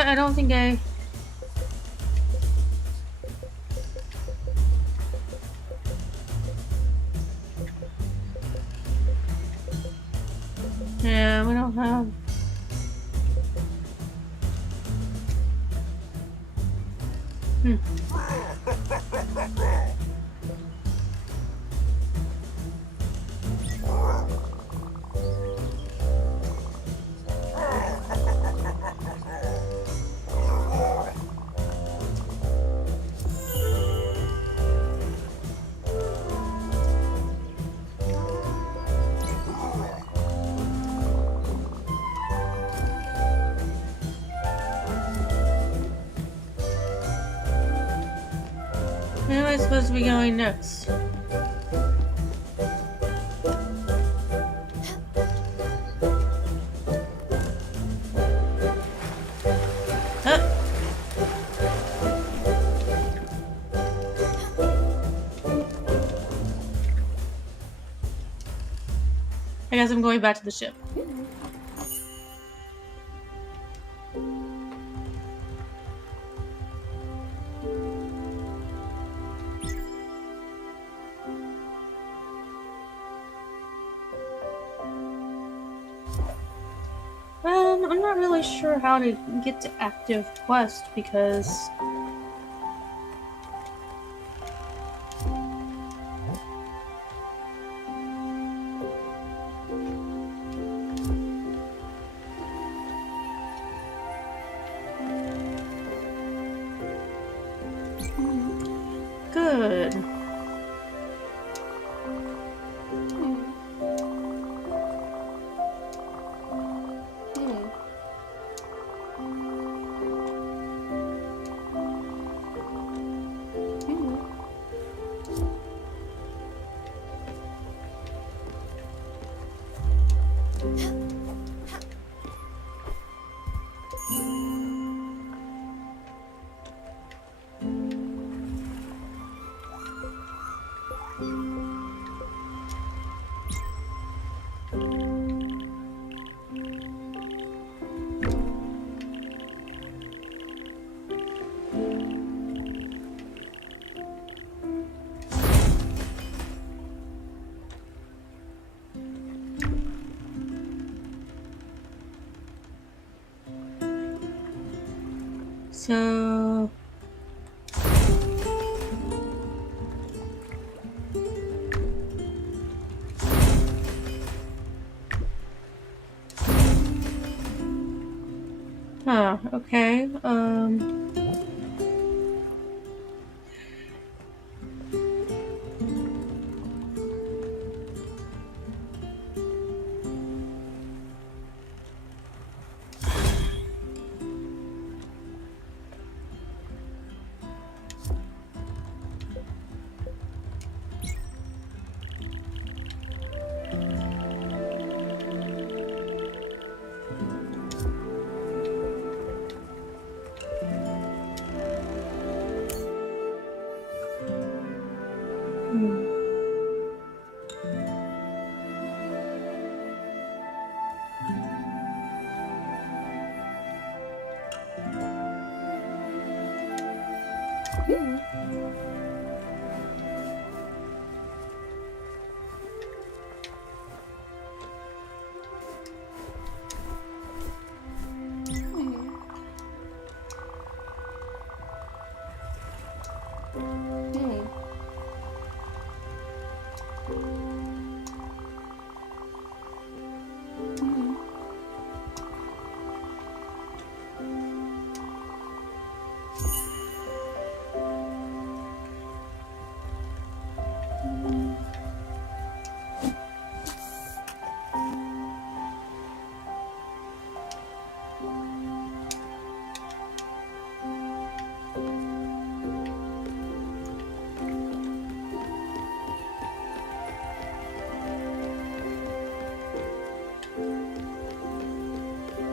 I don't think I... Yeah, we don't have... Where am I supposed to be going next? Huh? I guess I'm going back to the ship. I'm not really sure how to get to active quest because good. So okay.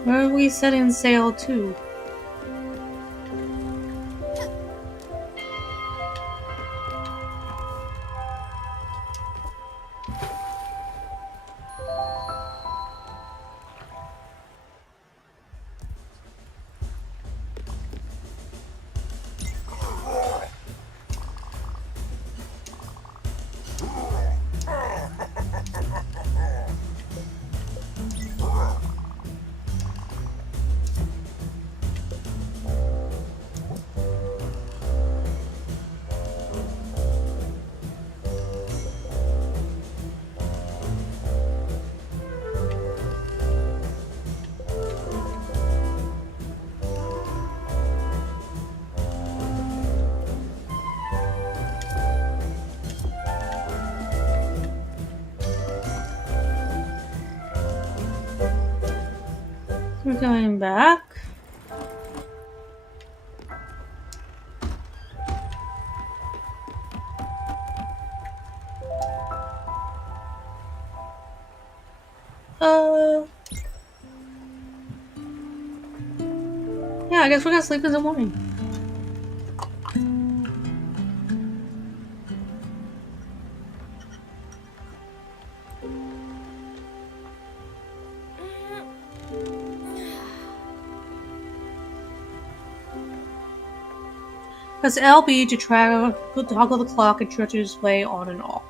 Where are we setting sail to? We're going back. Yeah, I guess we're gonna sleep in the morning. Press LB to toggle the clock and church display on and off.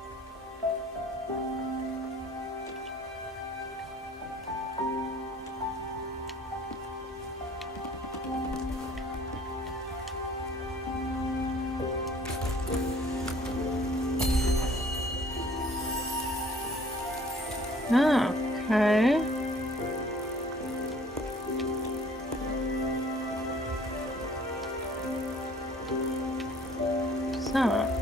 Okay. So.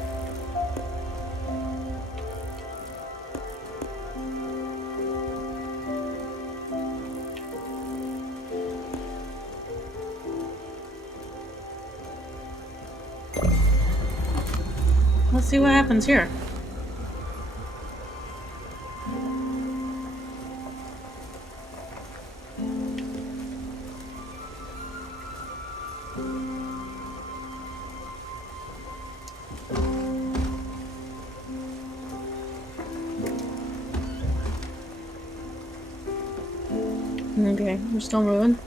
Let's see what happens here. Okay, we're still moving.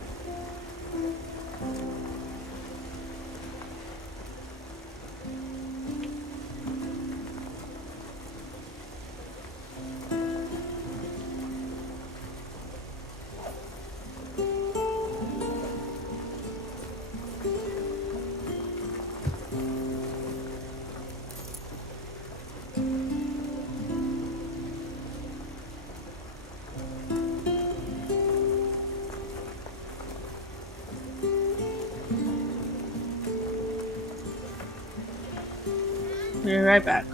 Be right back.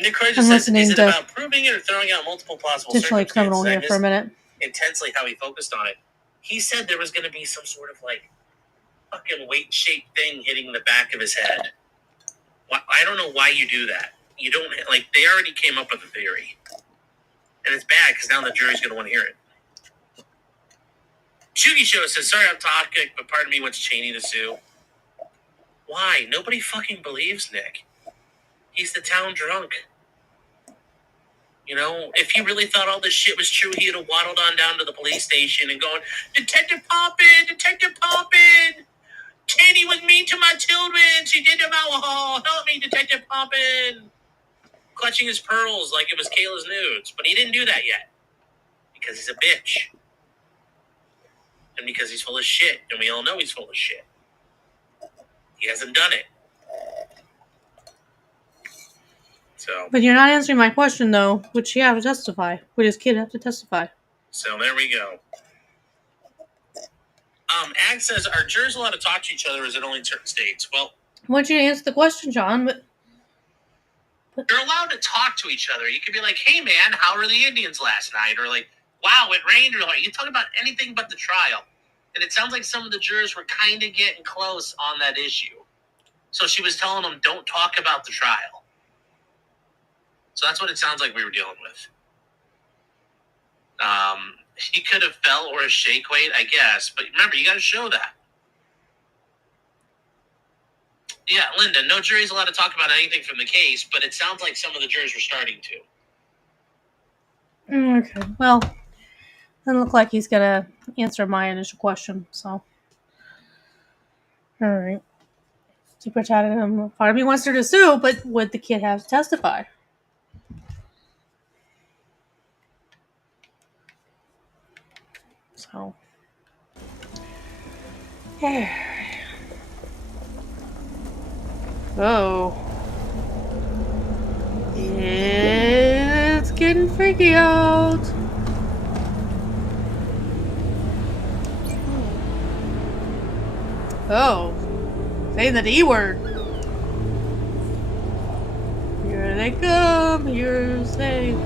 Nick Croydon I'm says, listening is it to about proving it or throwing out multiple possible potentially circumstances? criminal here I for a minute. missed intensely how he focused on it. He said there was going to be some sort of like fucking weight-shaped thing hitting the back of his head. I don't know why you do that. You don't, like, they already came up with a theory. And it's bad because now the jury's going to want to hear it. Shugi Show says, sorry I'm talking, but pardon me, what's Cheney to sue? Why? Nobody fucking believes Nick. He's the town drunk. You know, if he really thought all this shit was true, he'd have waddled on down to the police station and gone, Detective Poppin! Detective Poppin! Cheney was mean to my children! She did them alcohol! Help me, Detective Poppin! Clutching his pearls like it was Kayla's nudes. But he didn't do that yet. Because he's a bitch. And because he's full of shit. And we all know he's full of shit. He hasn't done it. So, But you're not answering my question, though. Would she have to testify? Would his kid have to testify? so there we go. Ag says, are jurors allowed to talk to each other, or is it only in certain states? Well, I want you to answer the question, John, but they're allowed to talk to each other. You could be like, hey, man, how were the Indians last night? Or like, wow, it rained. Or like, you talk about anything but the trial. And it sounds like some of the jurors were kind of getting close on that issue. So she was telling them, don't talk about the trial. So that's what it sounds like we were dealing with. He could have fell or a shake weight, I guess. But remember, you got to show that. Yeah, Linda, no jury's allowed to talk about anything from the case, but it sounds like some of the jurors were starting to. okay. Well, doesn't look like he's gonna answer my initial question. So, all right. Super chatted him. Part of me wants her to sue, but would the kid have to testify? So, oh, it's getting freaky out. Oh, saying the D word. Here they come. Here, say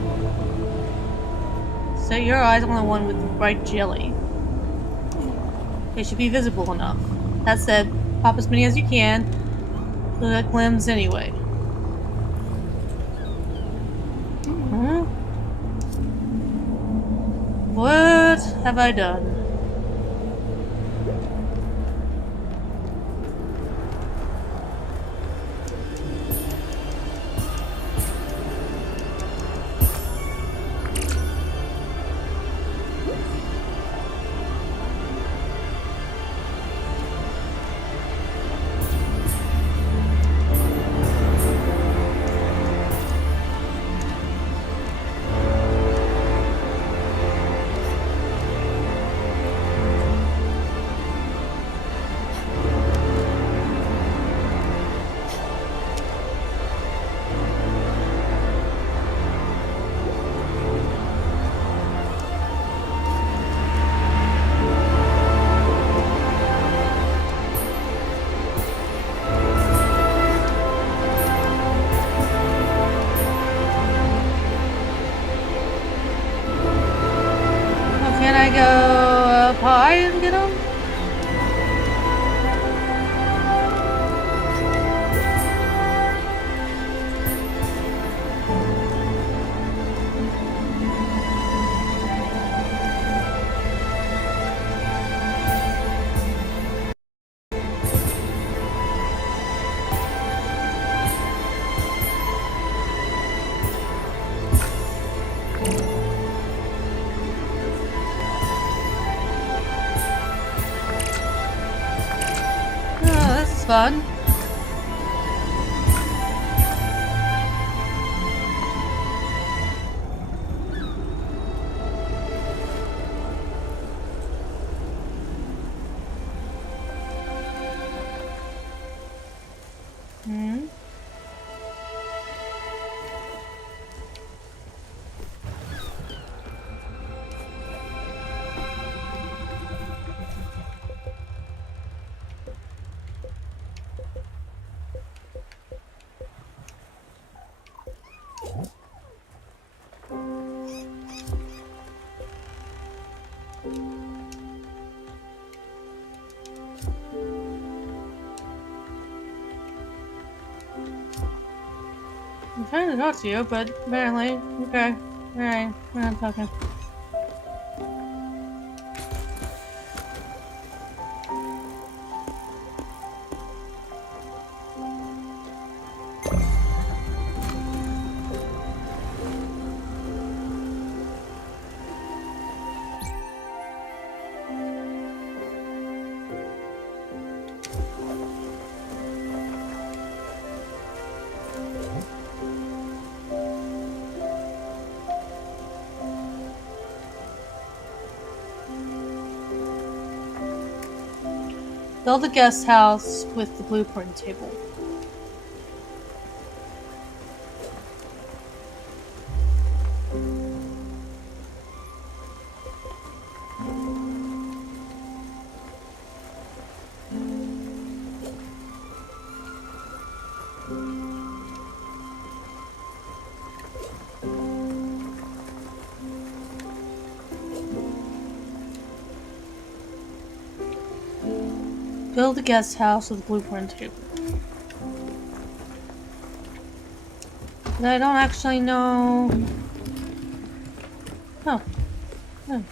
your eyes on the one with the bright jelly. They should be visible enough. That said, pop as many as you can. Look at limbs anyway. What have I done? Can I go up high and get him? Oh, this is fun. talk to you, but apparently, okay. Alright, we're not talking. Build a guest house with the blueprint table. Build a guest house with a blueprint table. But I don't actually know. Oh. Oh.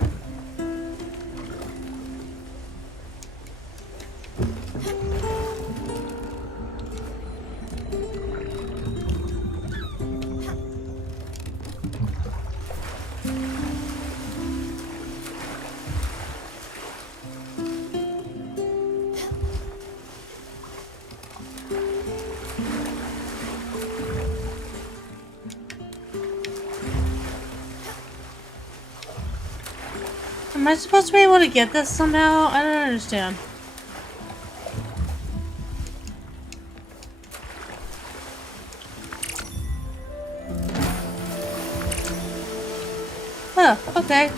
Am I supposed to be able to get this somehow? I don't understand. Oh, okay.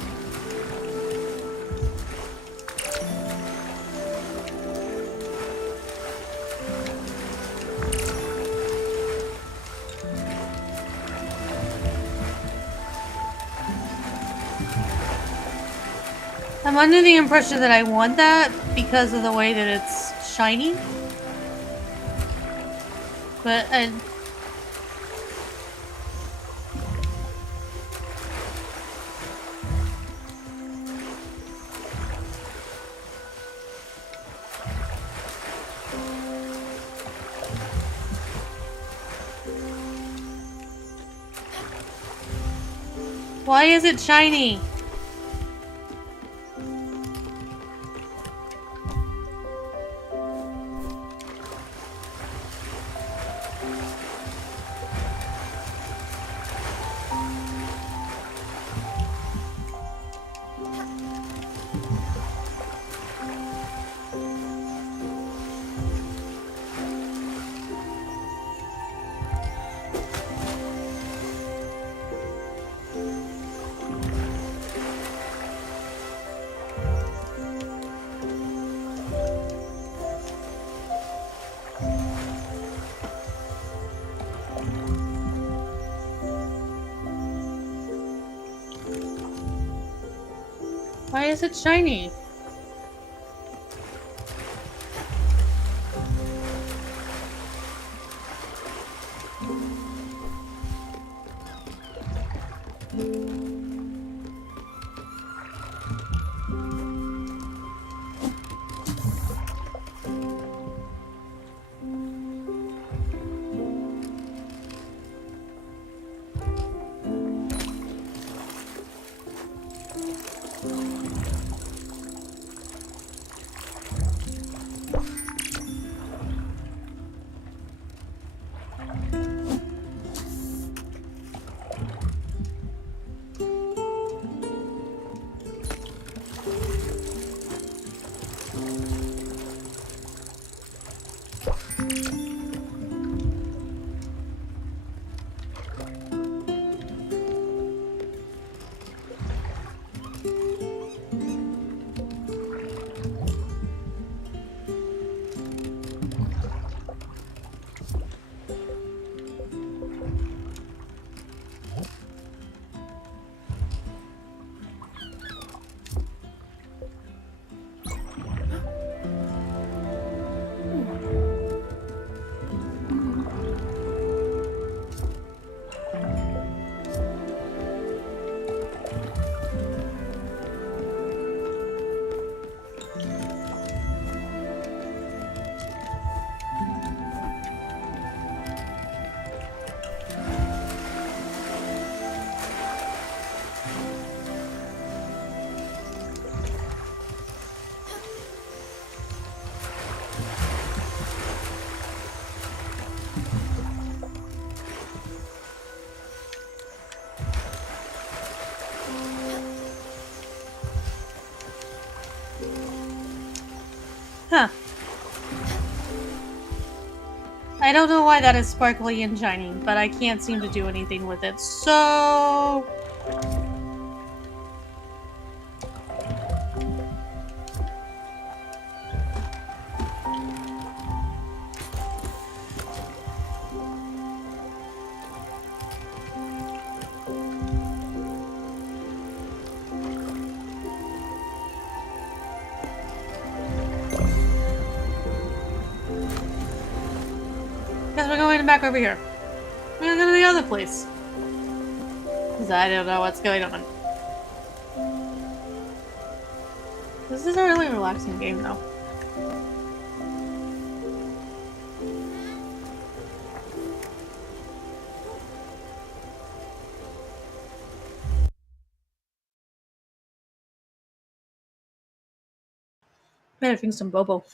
I'm under the impression that I want that because of the way that it's shiny. But I... Why is it shiny? Why is it shiny? Huh. I don't know why that is sparkly and shiny, but I can't seem to do anything with it, so... Guess we're going back over here. We're gonna go to the other place. Because I don't know what's going on. This is a really relaxing game, though. Better drink some bobo.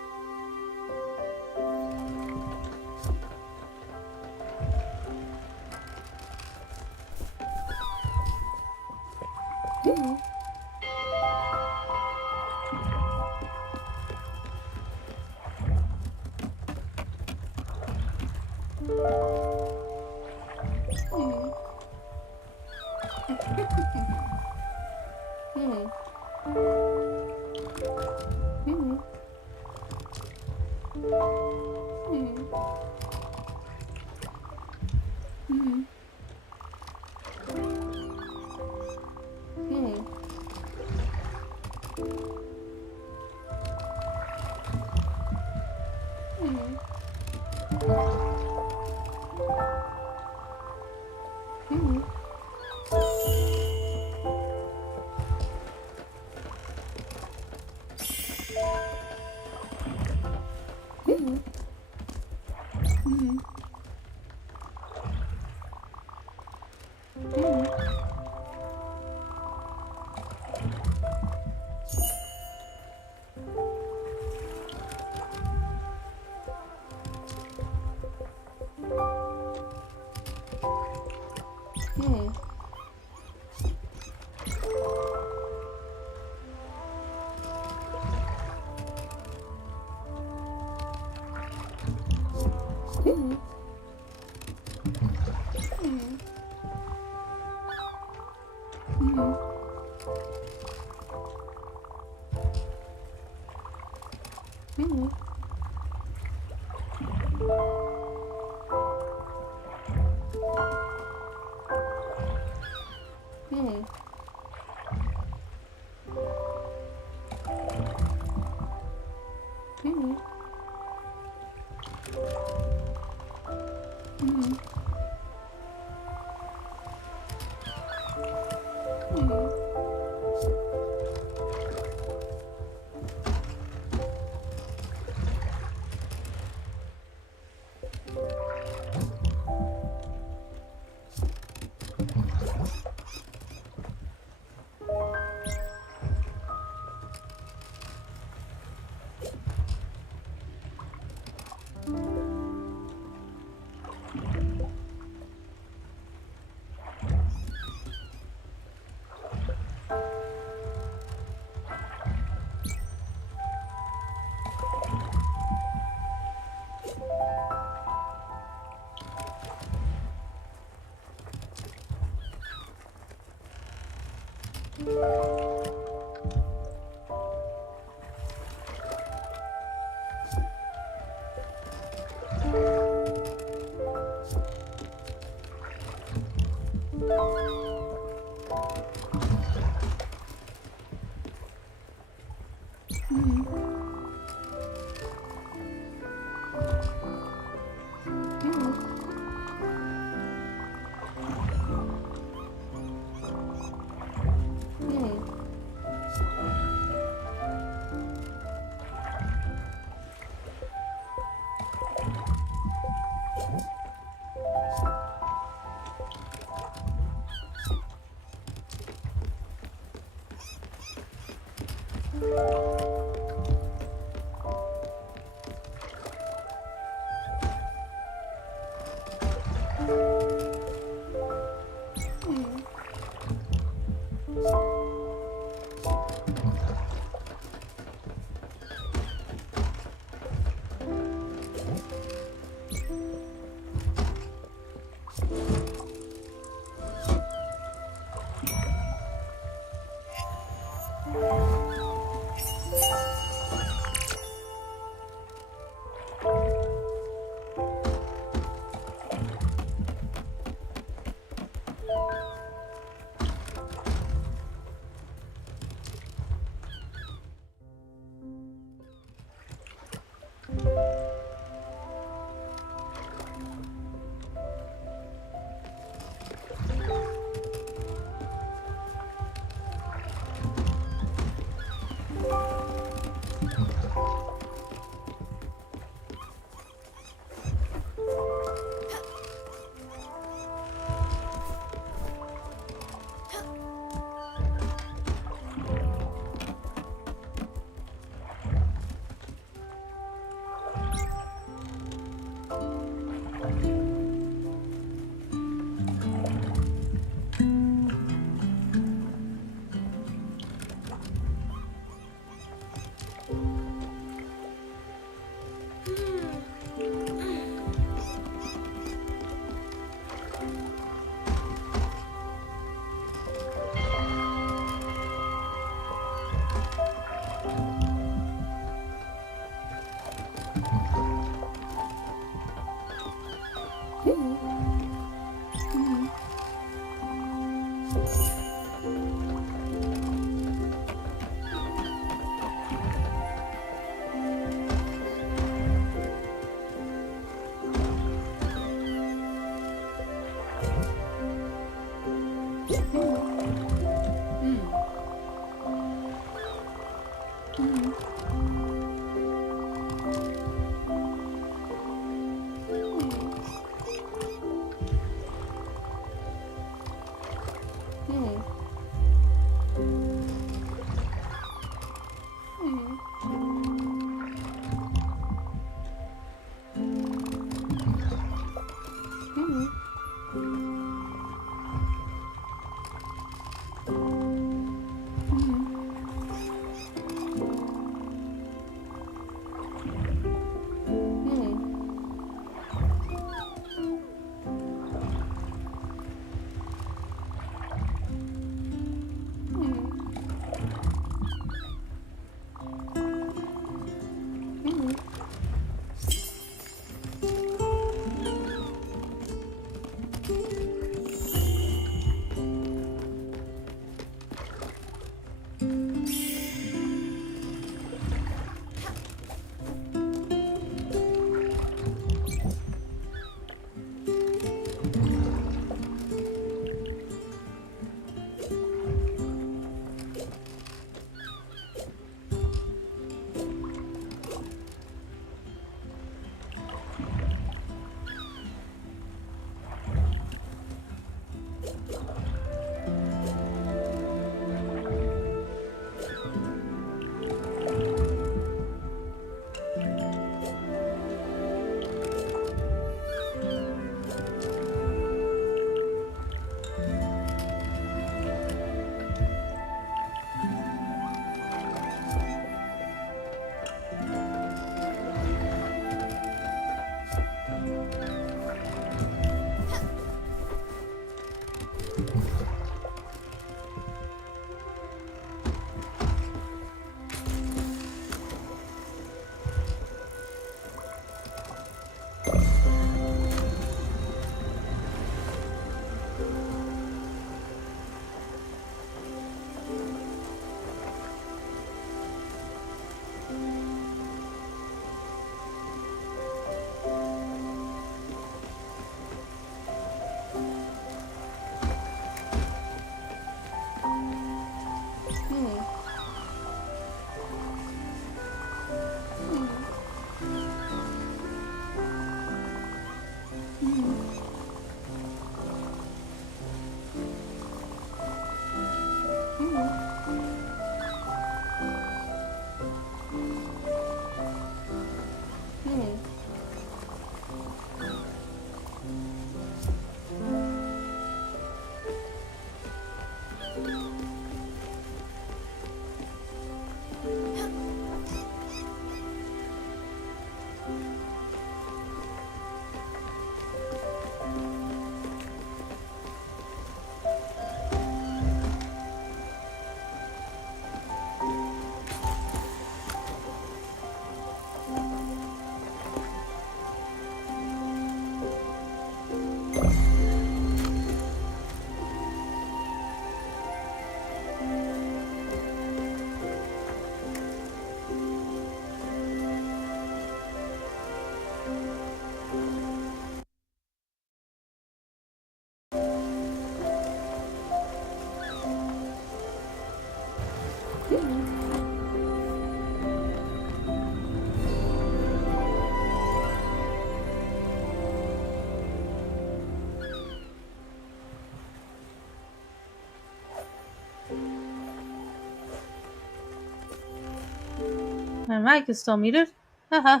My mic is still muted. Haha.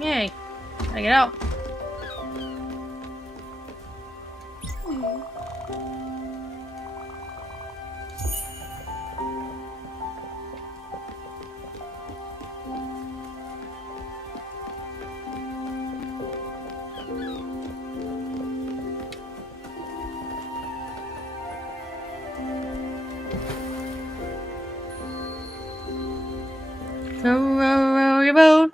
Yay. Gotta get out. Row, row, row your boat.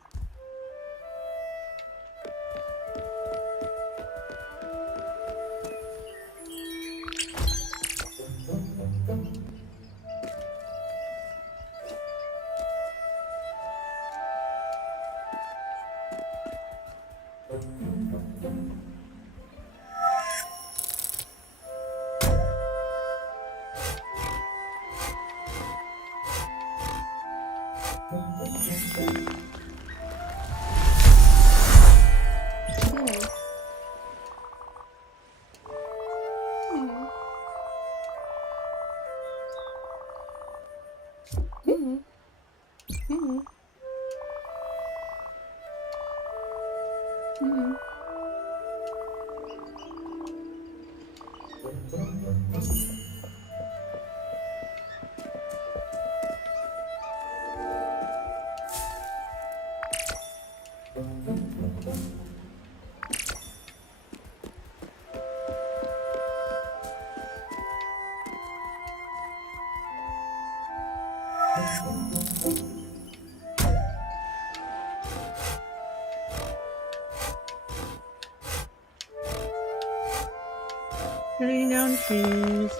Cutting down trees.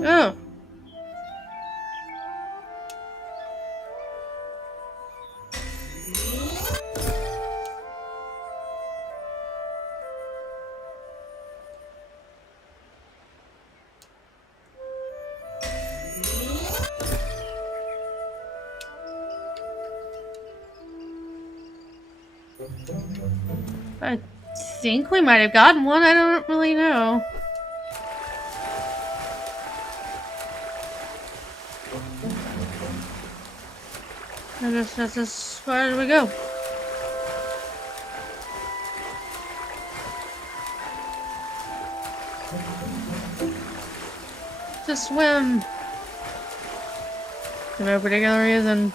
Oh. I think we might have gotten one. I don't really know. I guess that's as far as we go. Just swim. For no particular reason.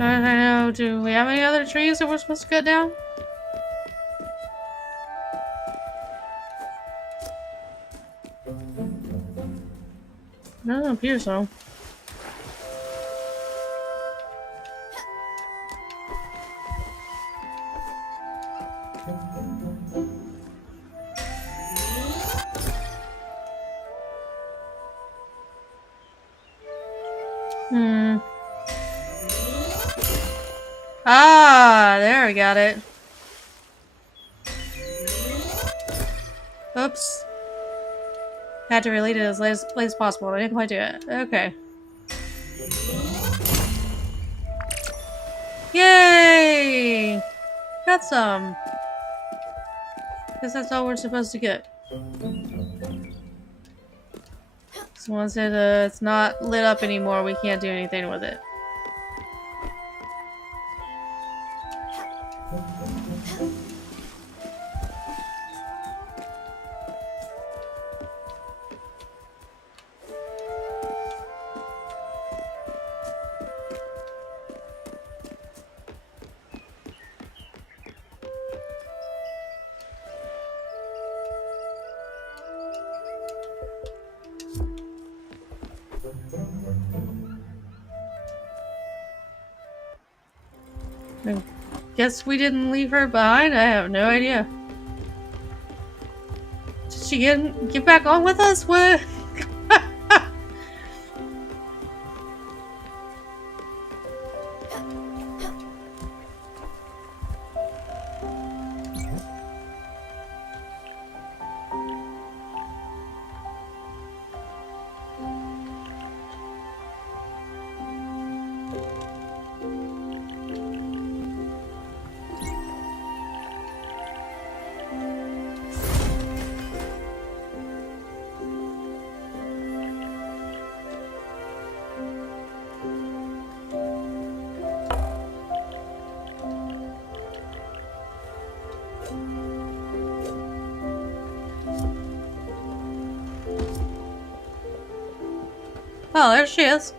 I don't know. Do we have any other trees that we're supposed to cut down? No, it appears so. Ah, there we got it. Oops. Had to relate it as late as possible. I didn't quite do it. Okay. Yay! Got some. Guess that's all we're supposed to get. So once it's not lit up anymore, we can't do anything with it. I guess we didn't leave her behind. I have no idea. Did she get back on with us? What? Oh, there she is.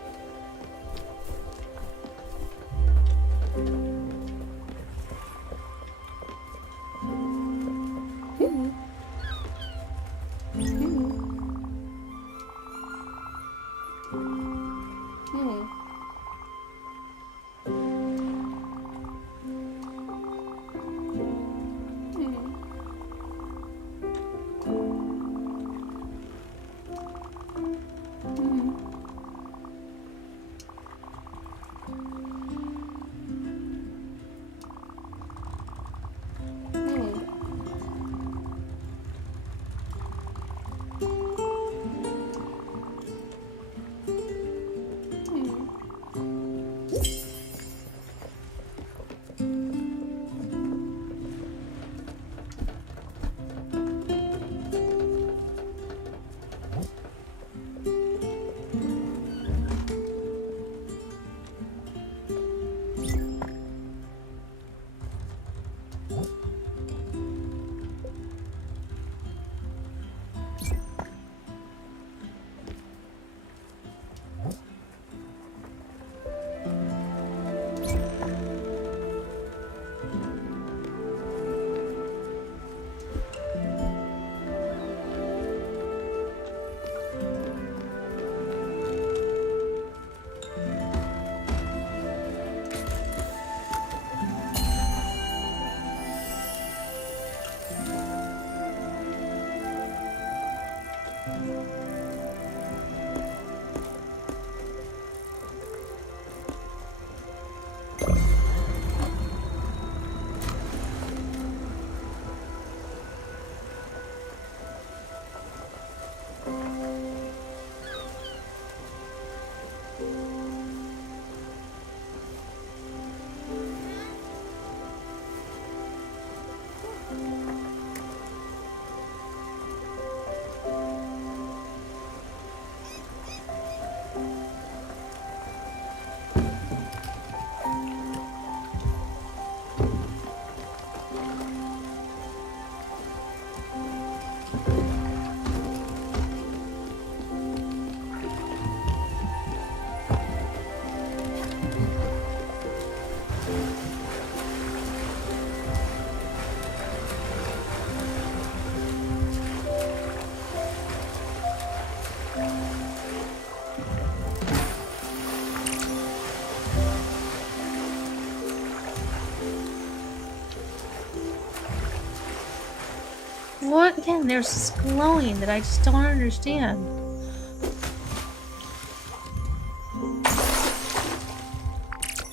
What? Again, there's this glowing that I just don't understand.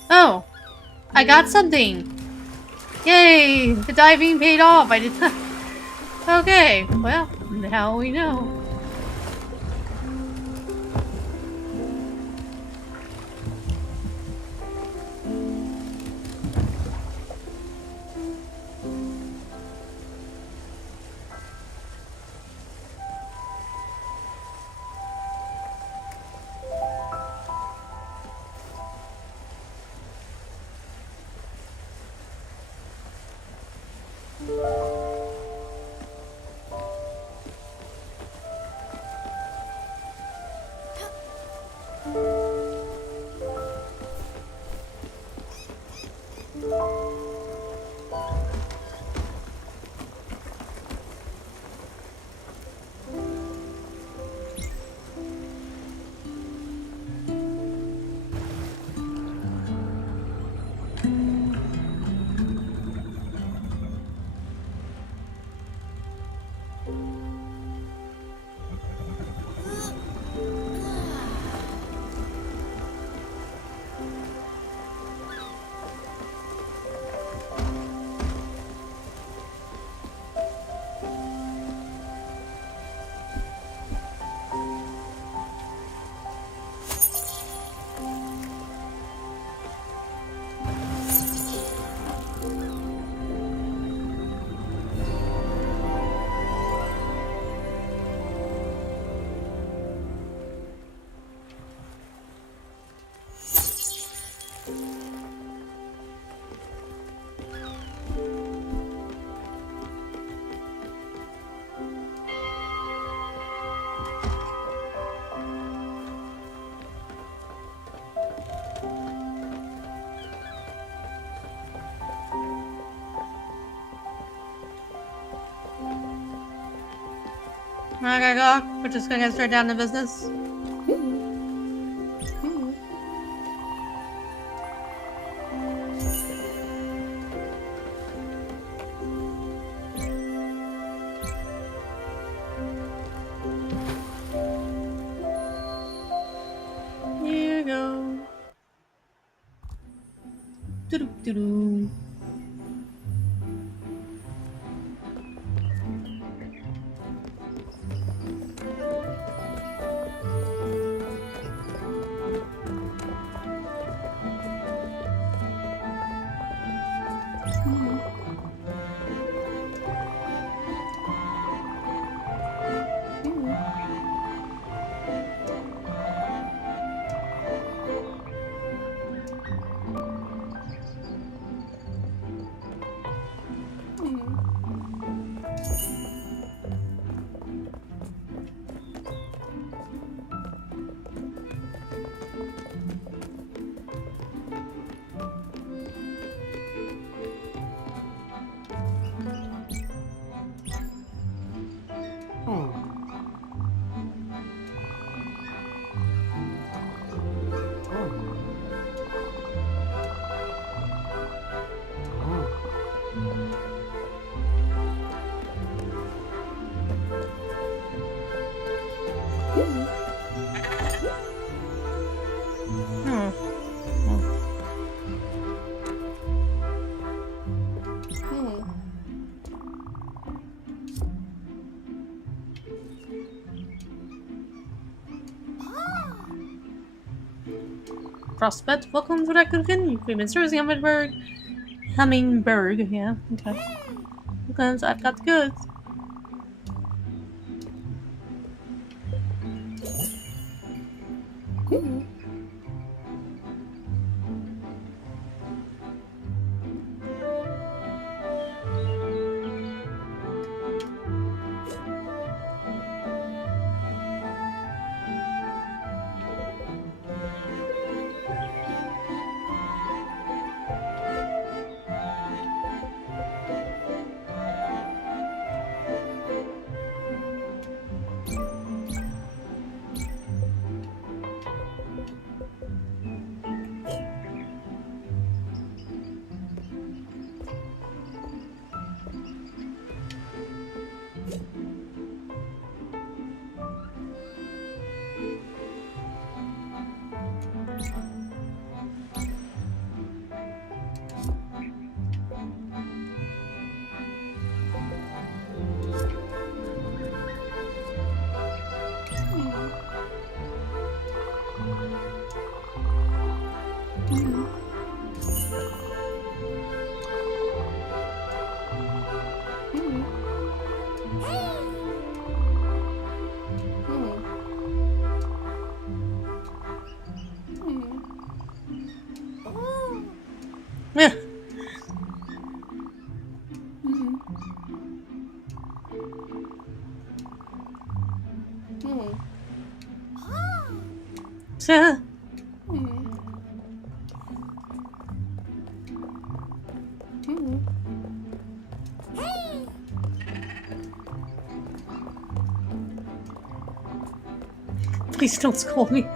Oh! I got something! Yay! The diving paid off! I did not... Okay, well, now we know. I gotta go. We're just gonna get straight down to business. Here you go. Doo-doo-doo-doo. Frostbite, welcome to Raccoon. You've been servicing Hummingbird, yeah, okay. Because I've got the goods. Yeah. So, please don't scold me.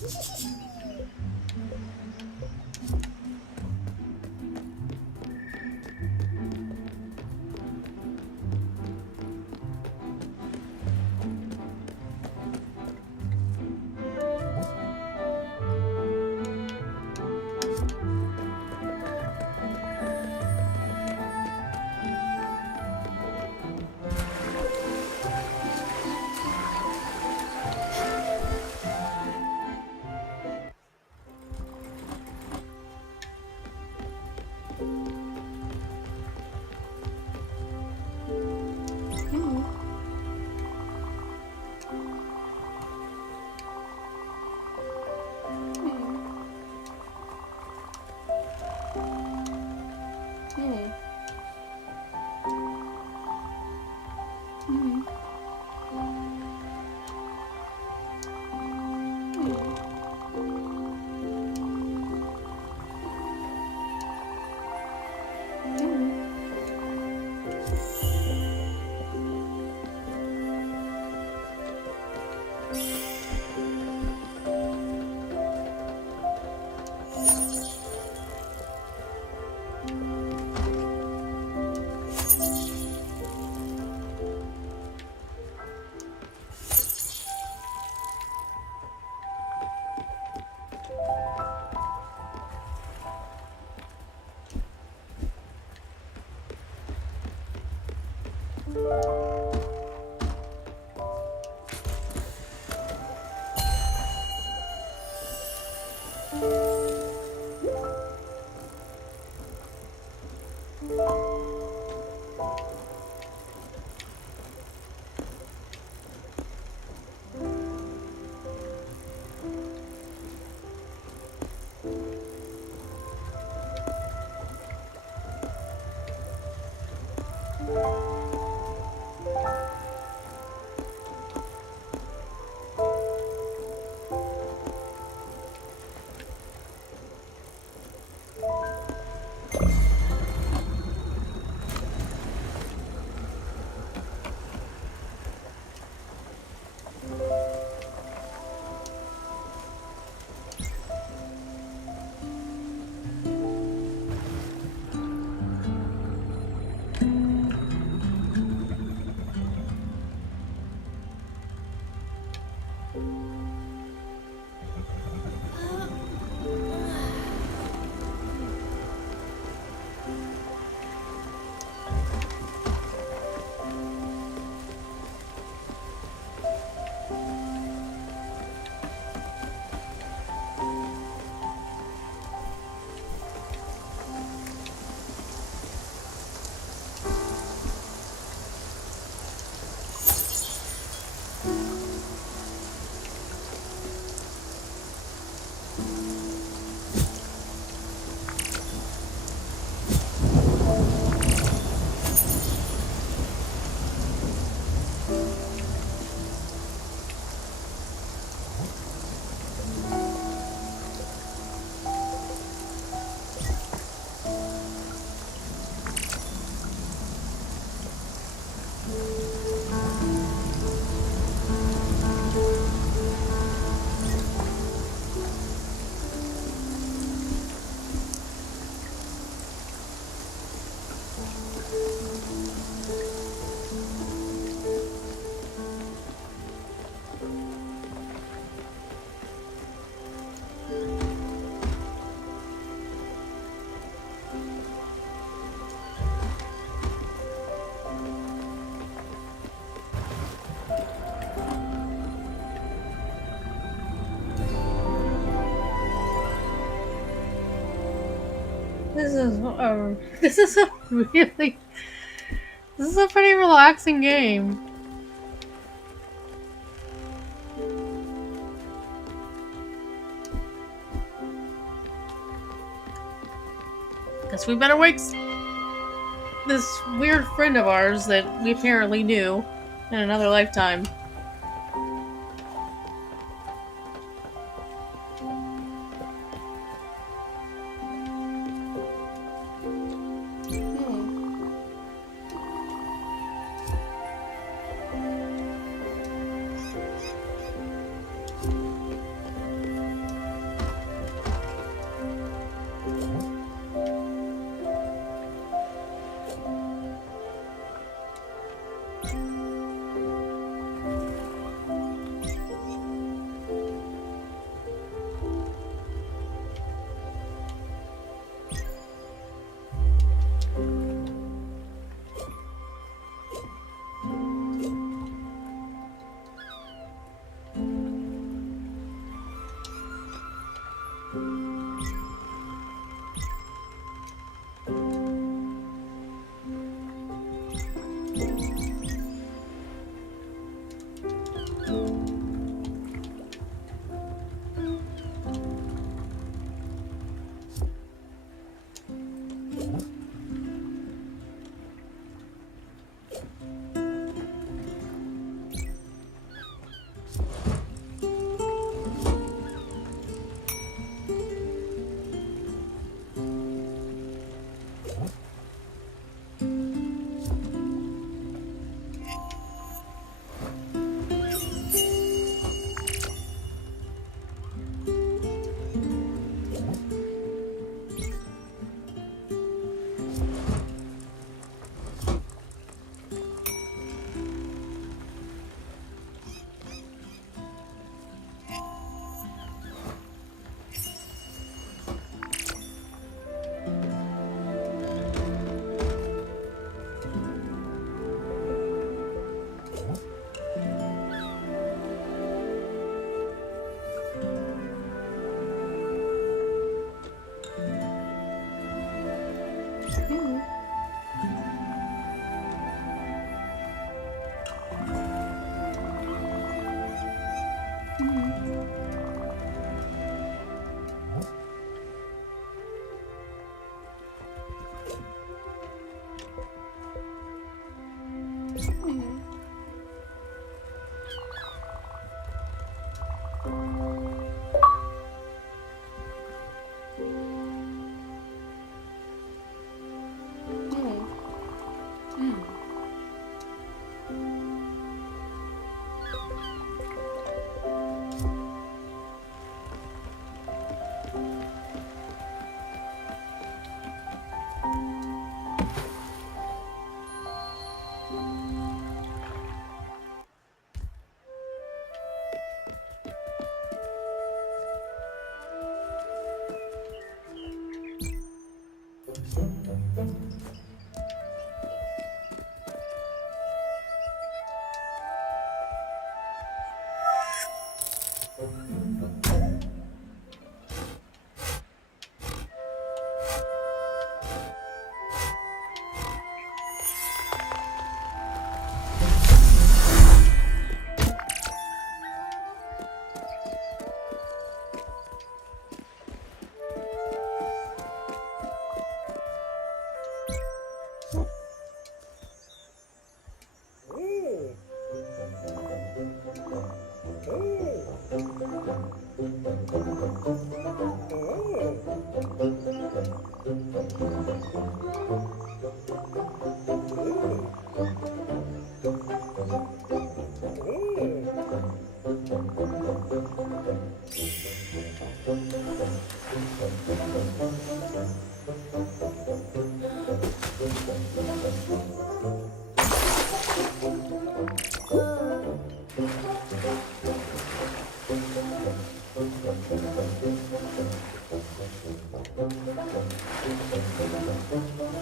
This is this is a really this is a pretty relaxing game. Guess we better wake this weird friend of ours that we apparently knew in another lifetime.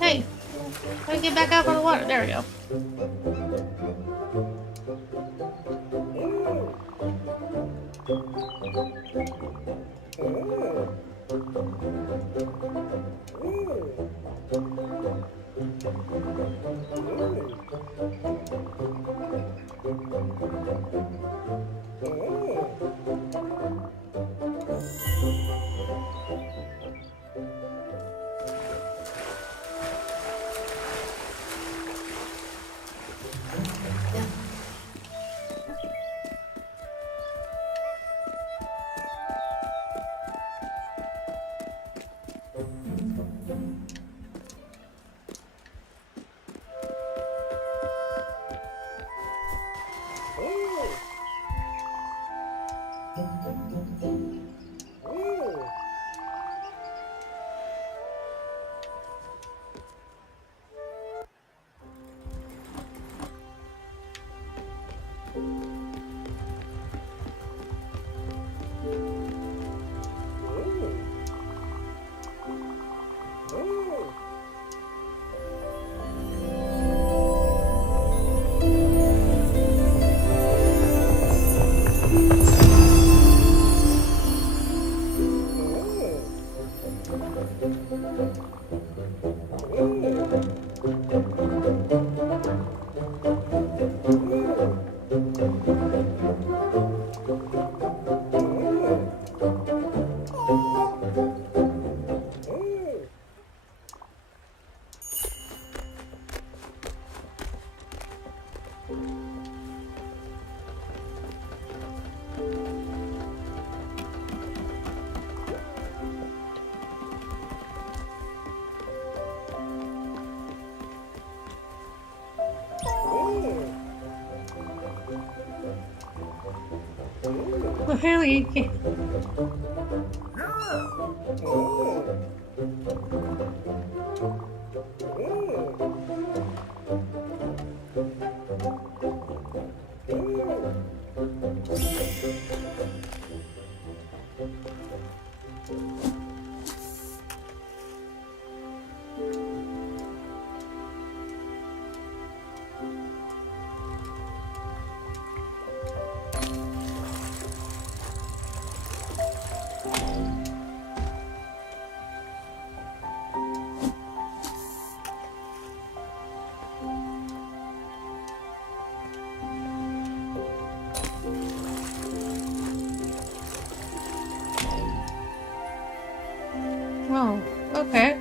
Hey, how do I get back out of the water? There we go. apparently you can't. Oh, okay.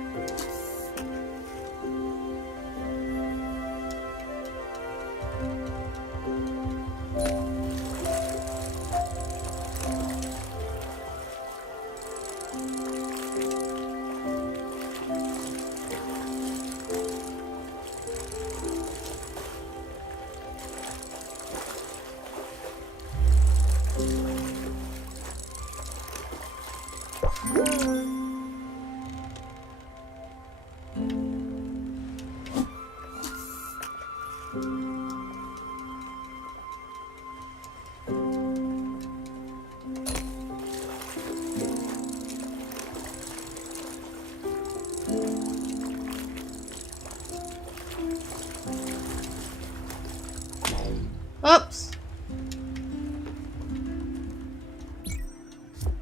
Oops.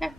Yeah.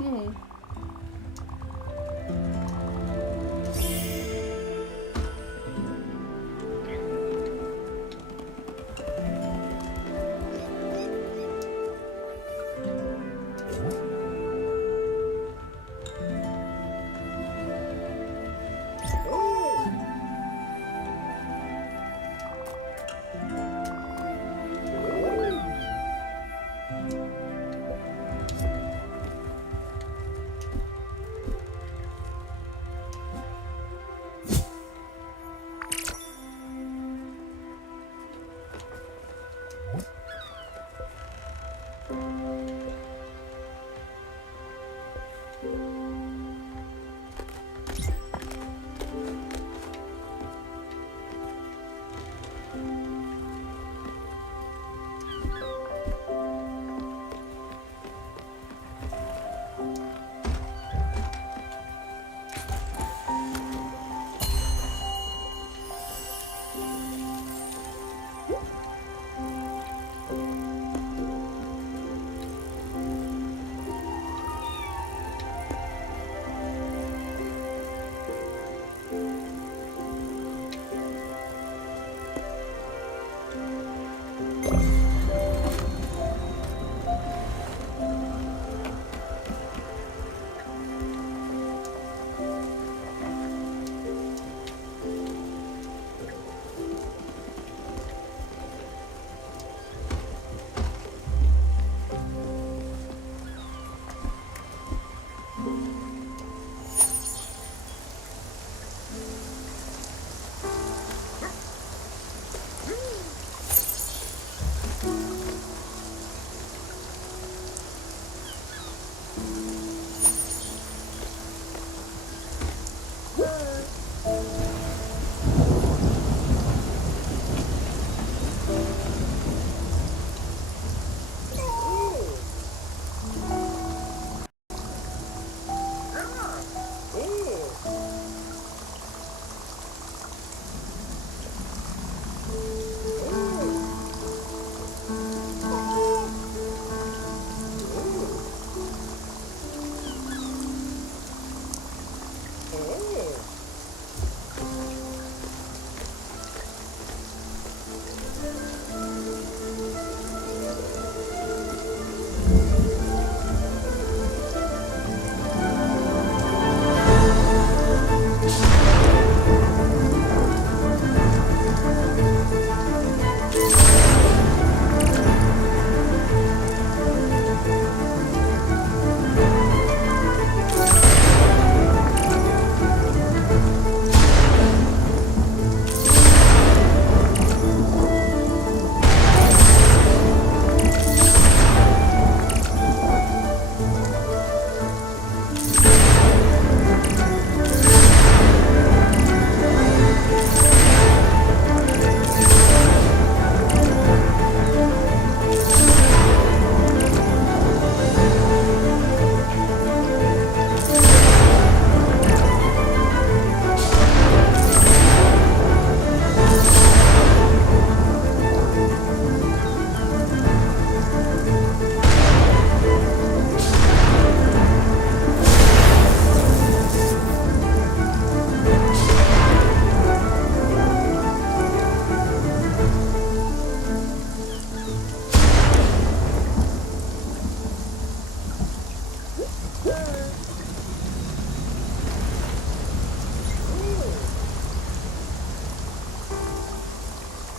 Hmm.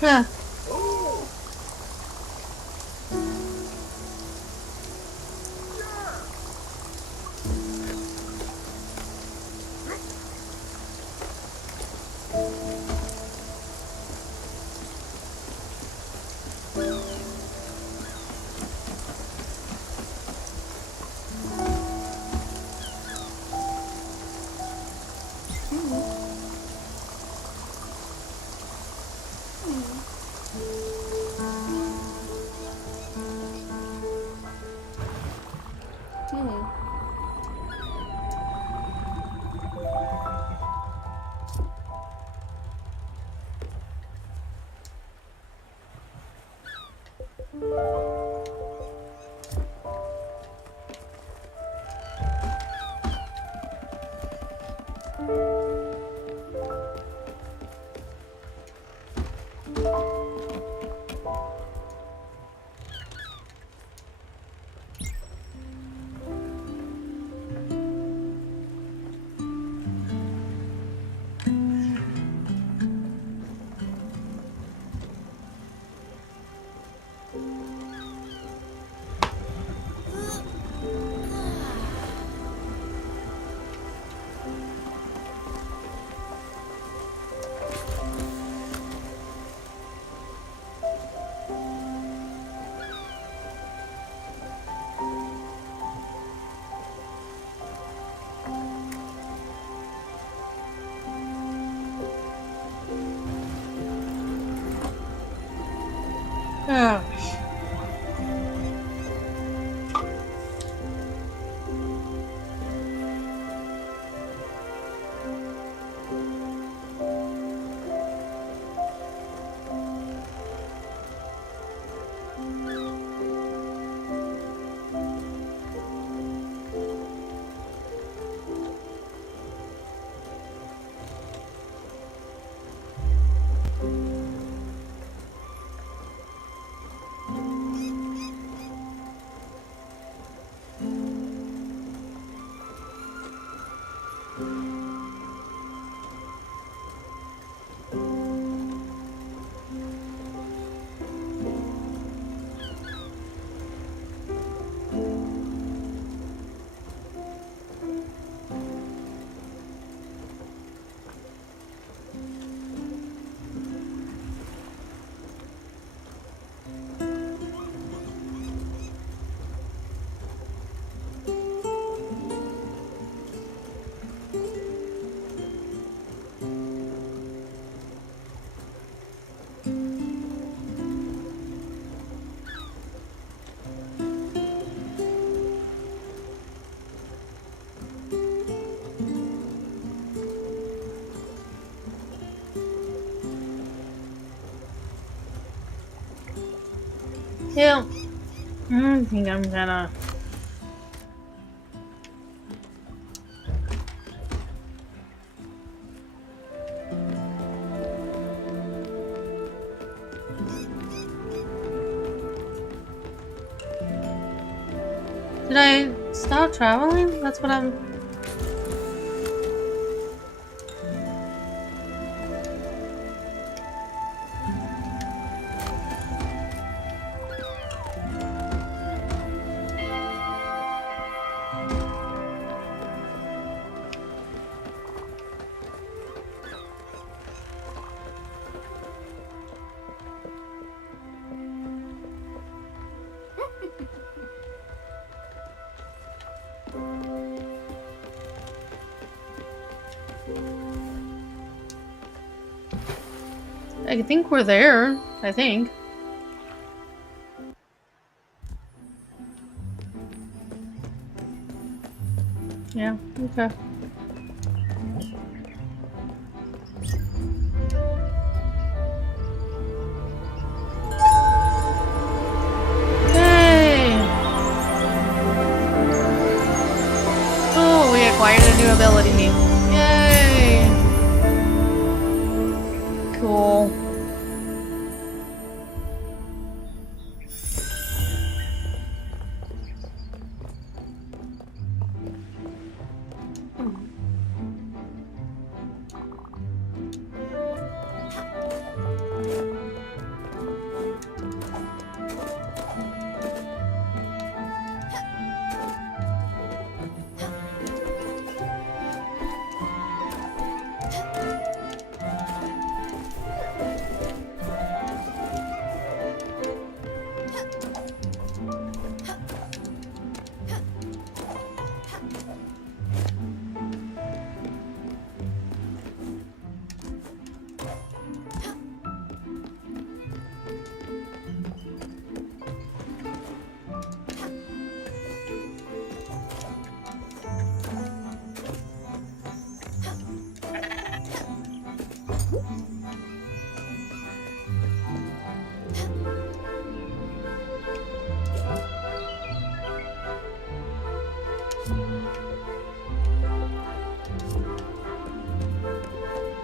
Huh. Oh. Yeah. I think I'm gonna. Did I stop traveling? That's what I'm. I think we're there. I think. Yeah. Okay. Yay! Oh, we acquired a new ability. Yay! Cool.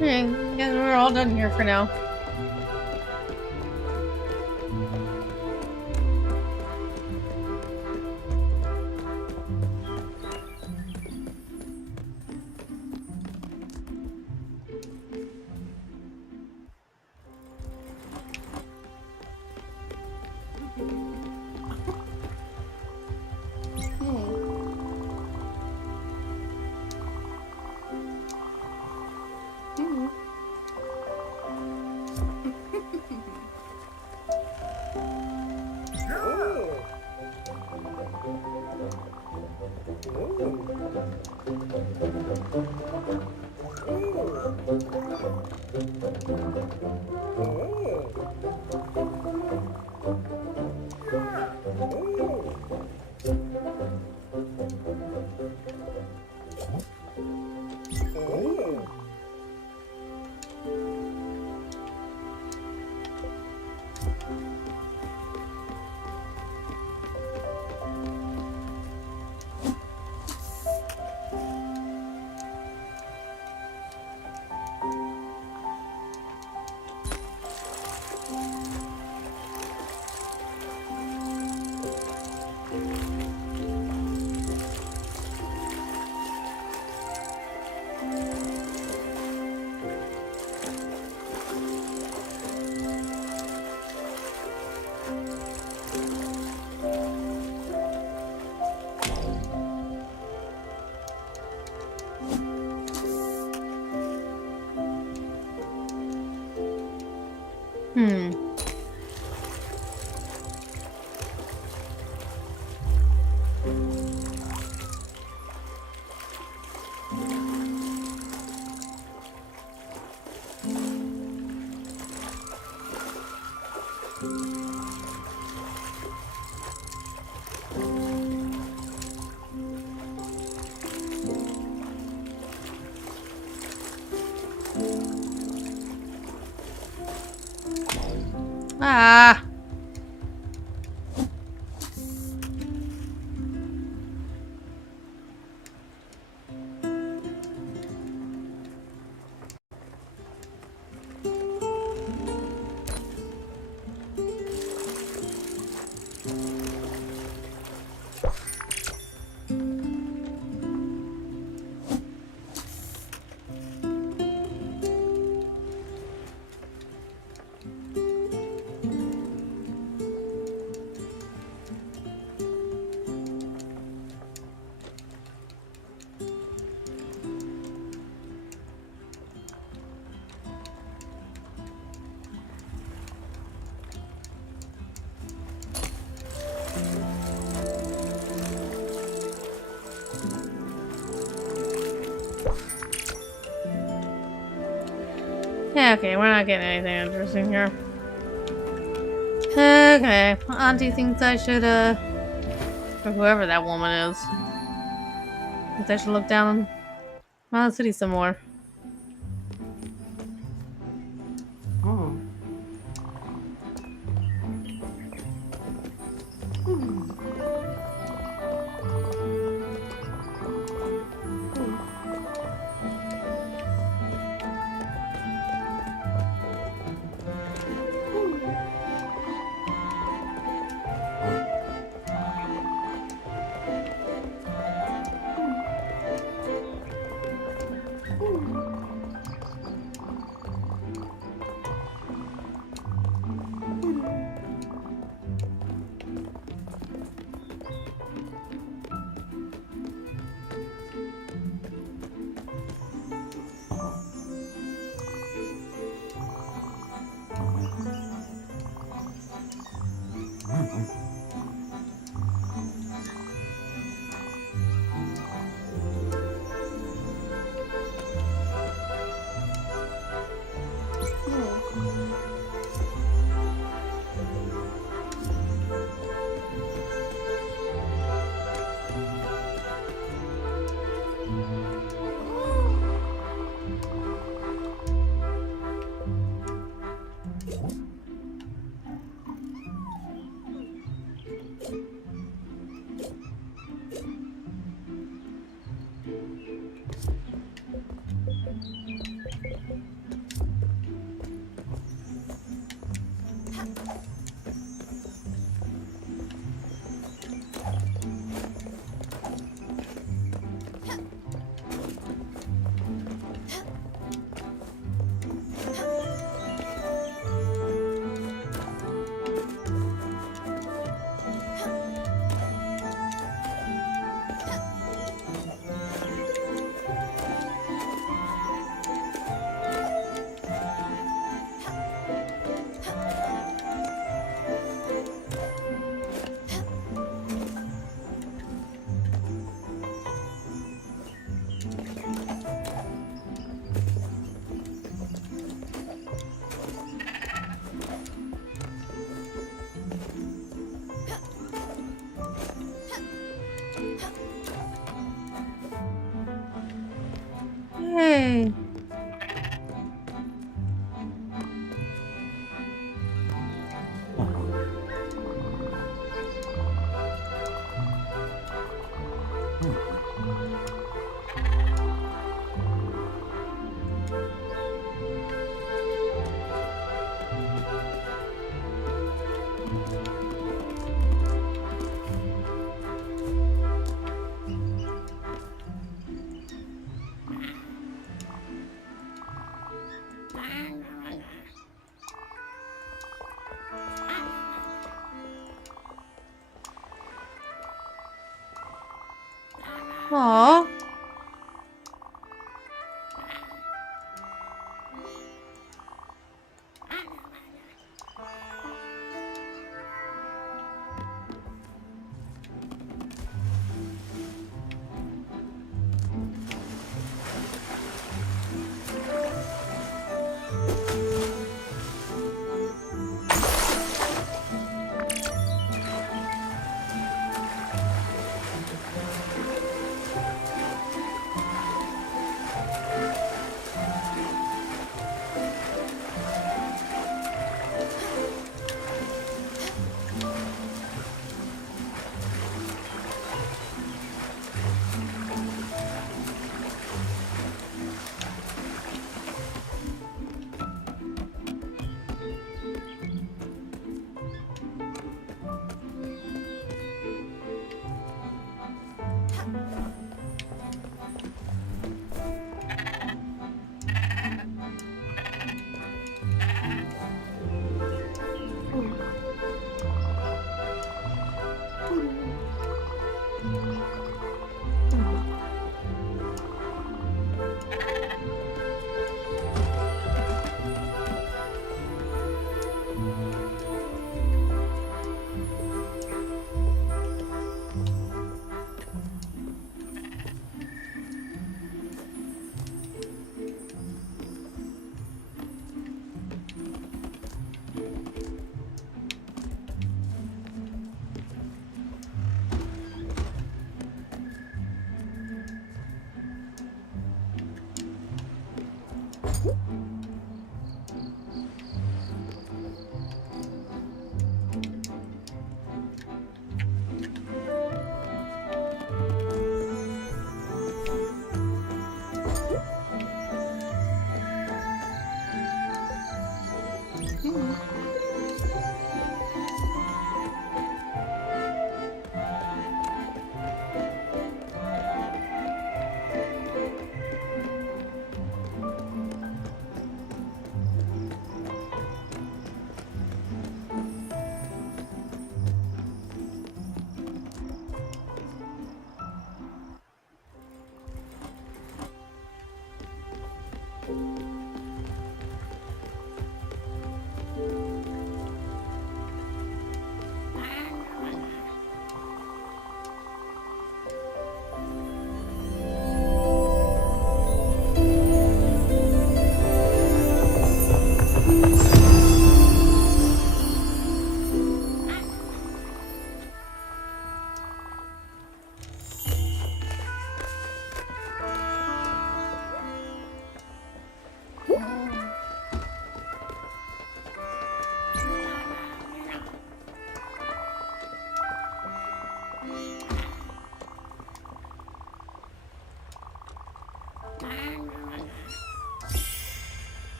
Okay, I guess we're all done here for now. Hmm. Ah. Yeah, okay, we're not getting anything interesting here. Okay, Auntie thinks I should, or whoever that woman is, thinks I should look down around the city some more. Aw.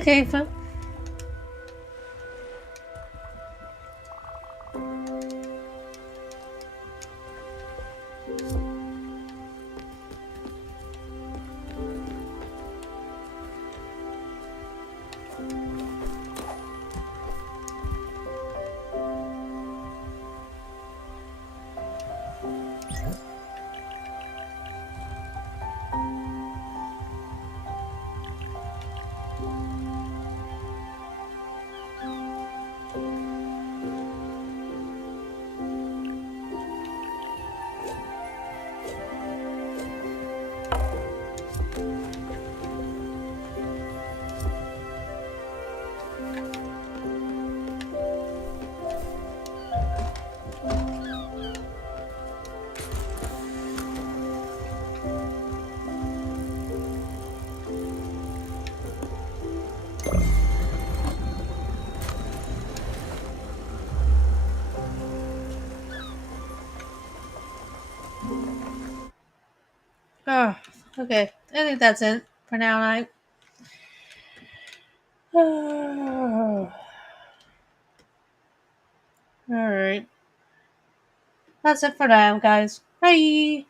Okay, fine. Oh, okay. I think that's it for now, night. Alright. That's it for now, guys. Bye!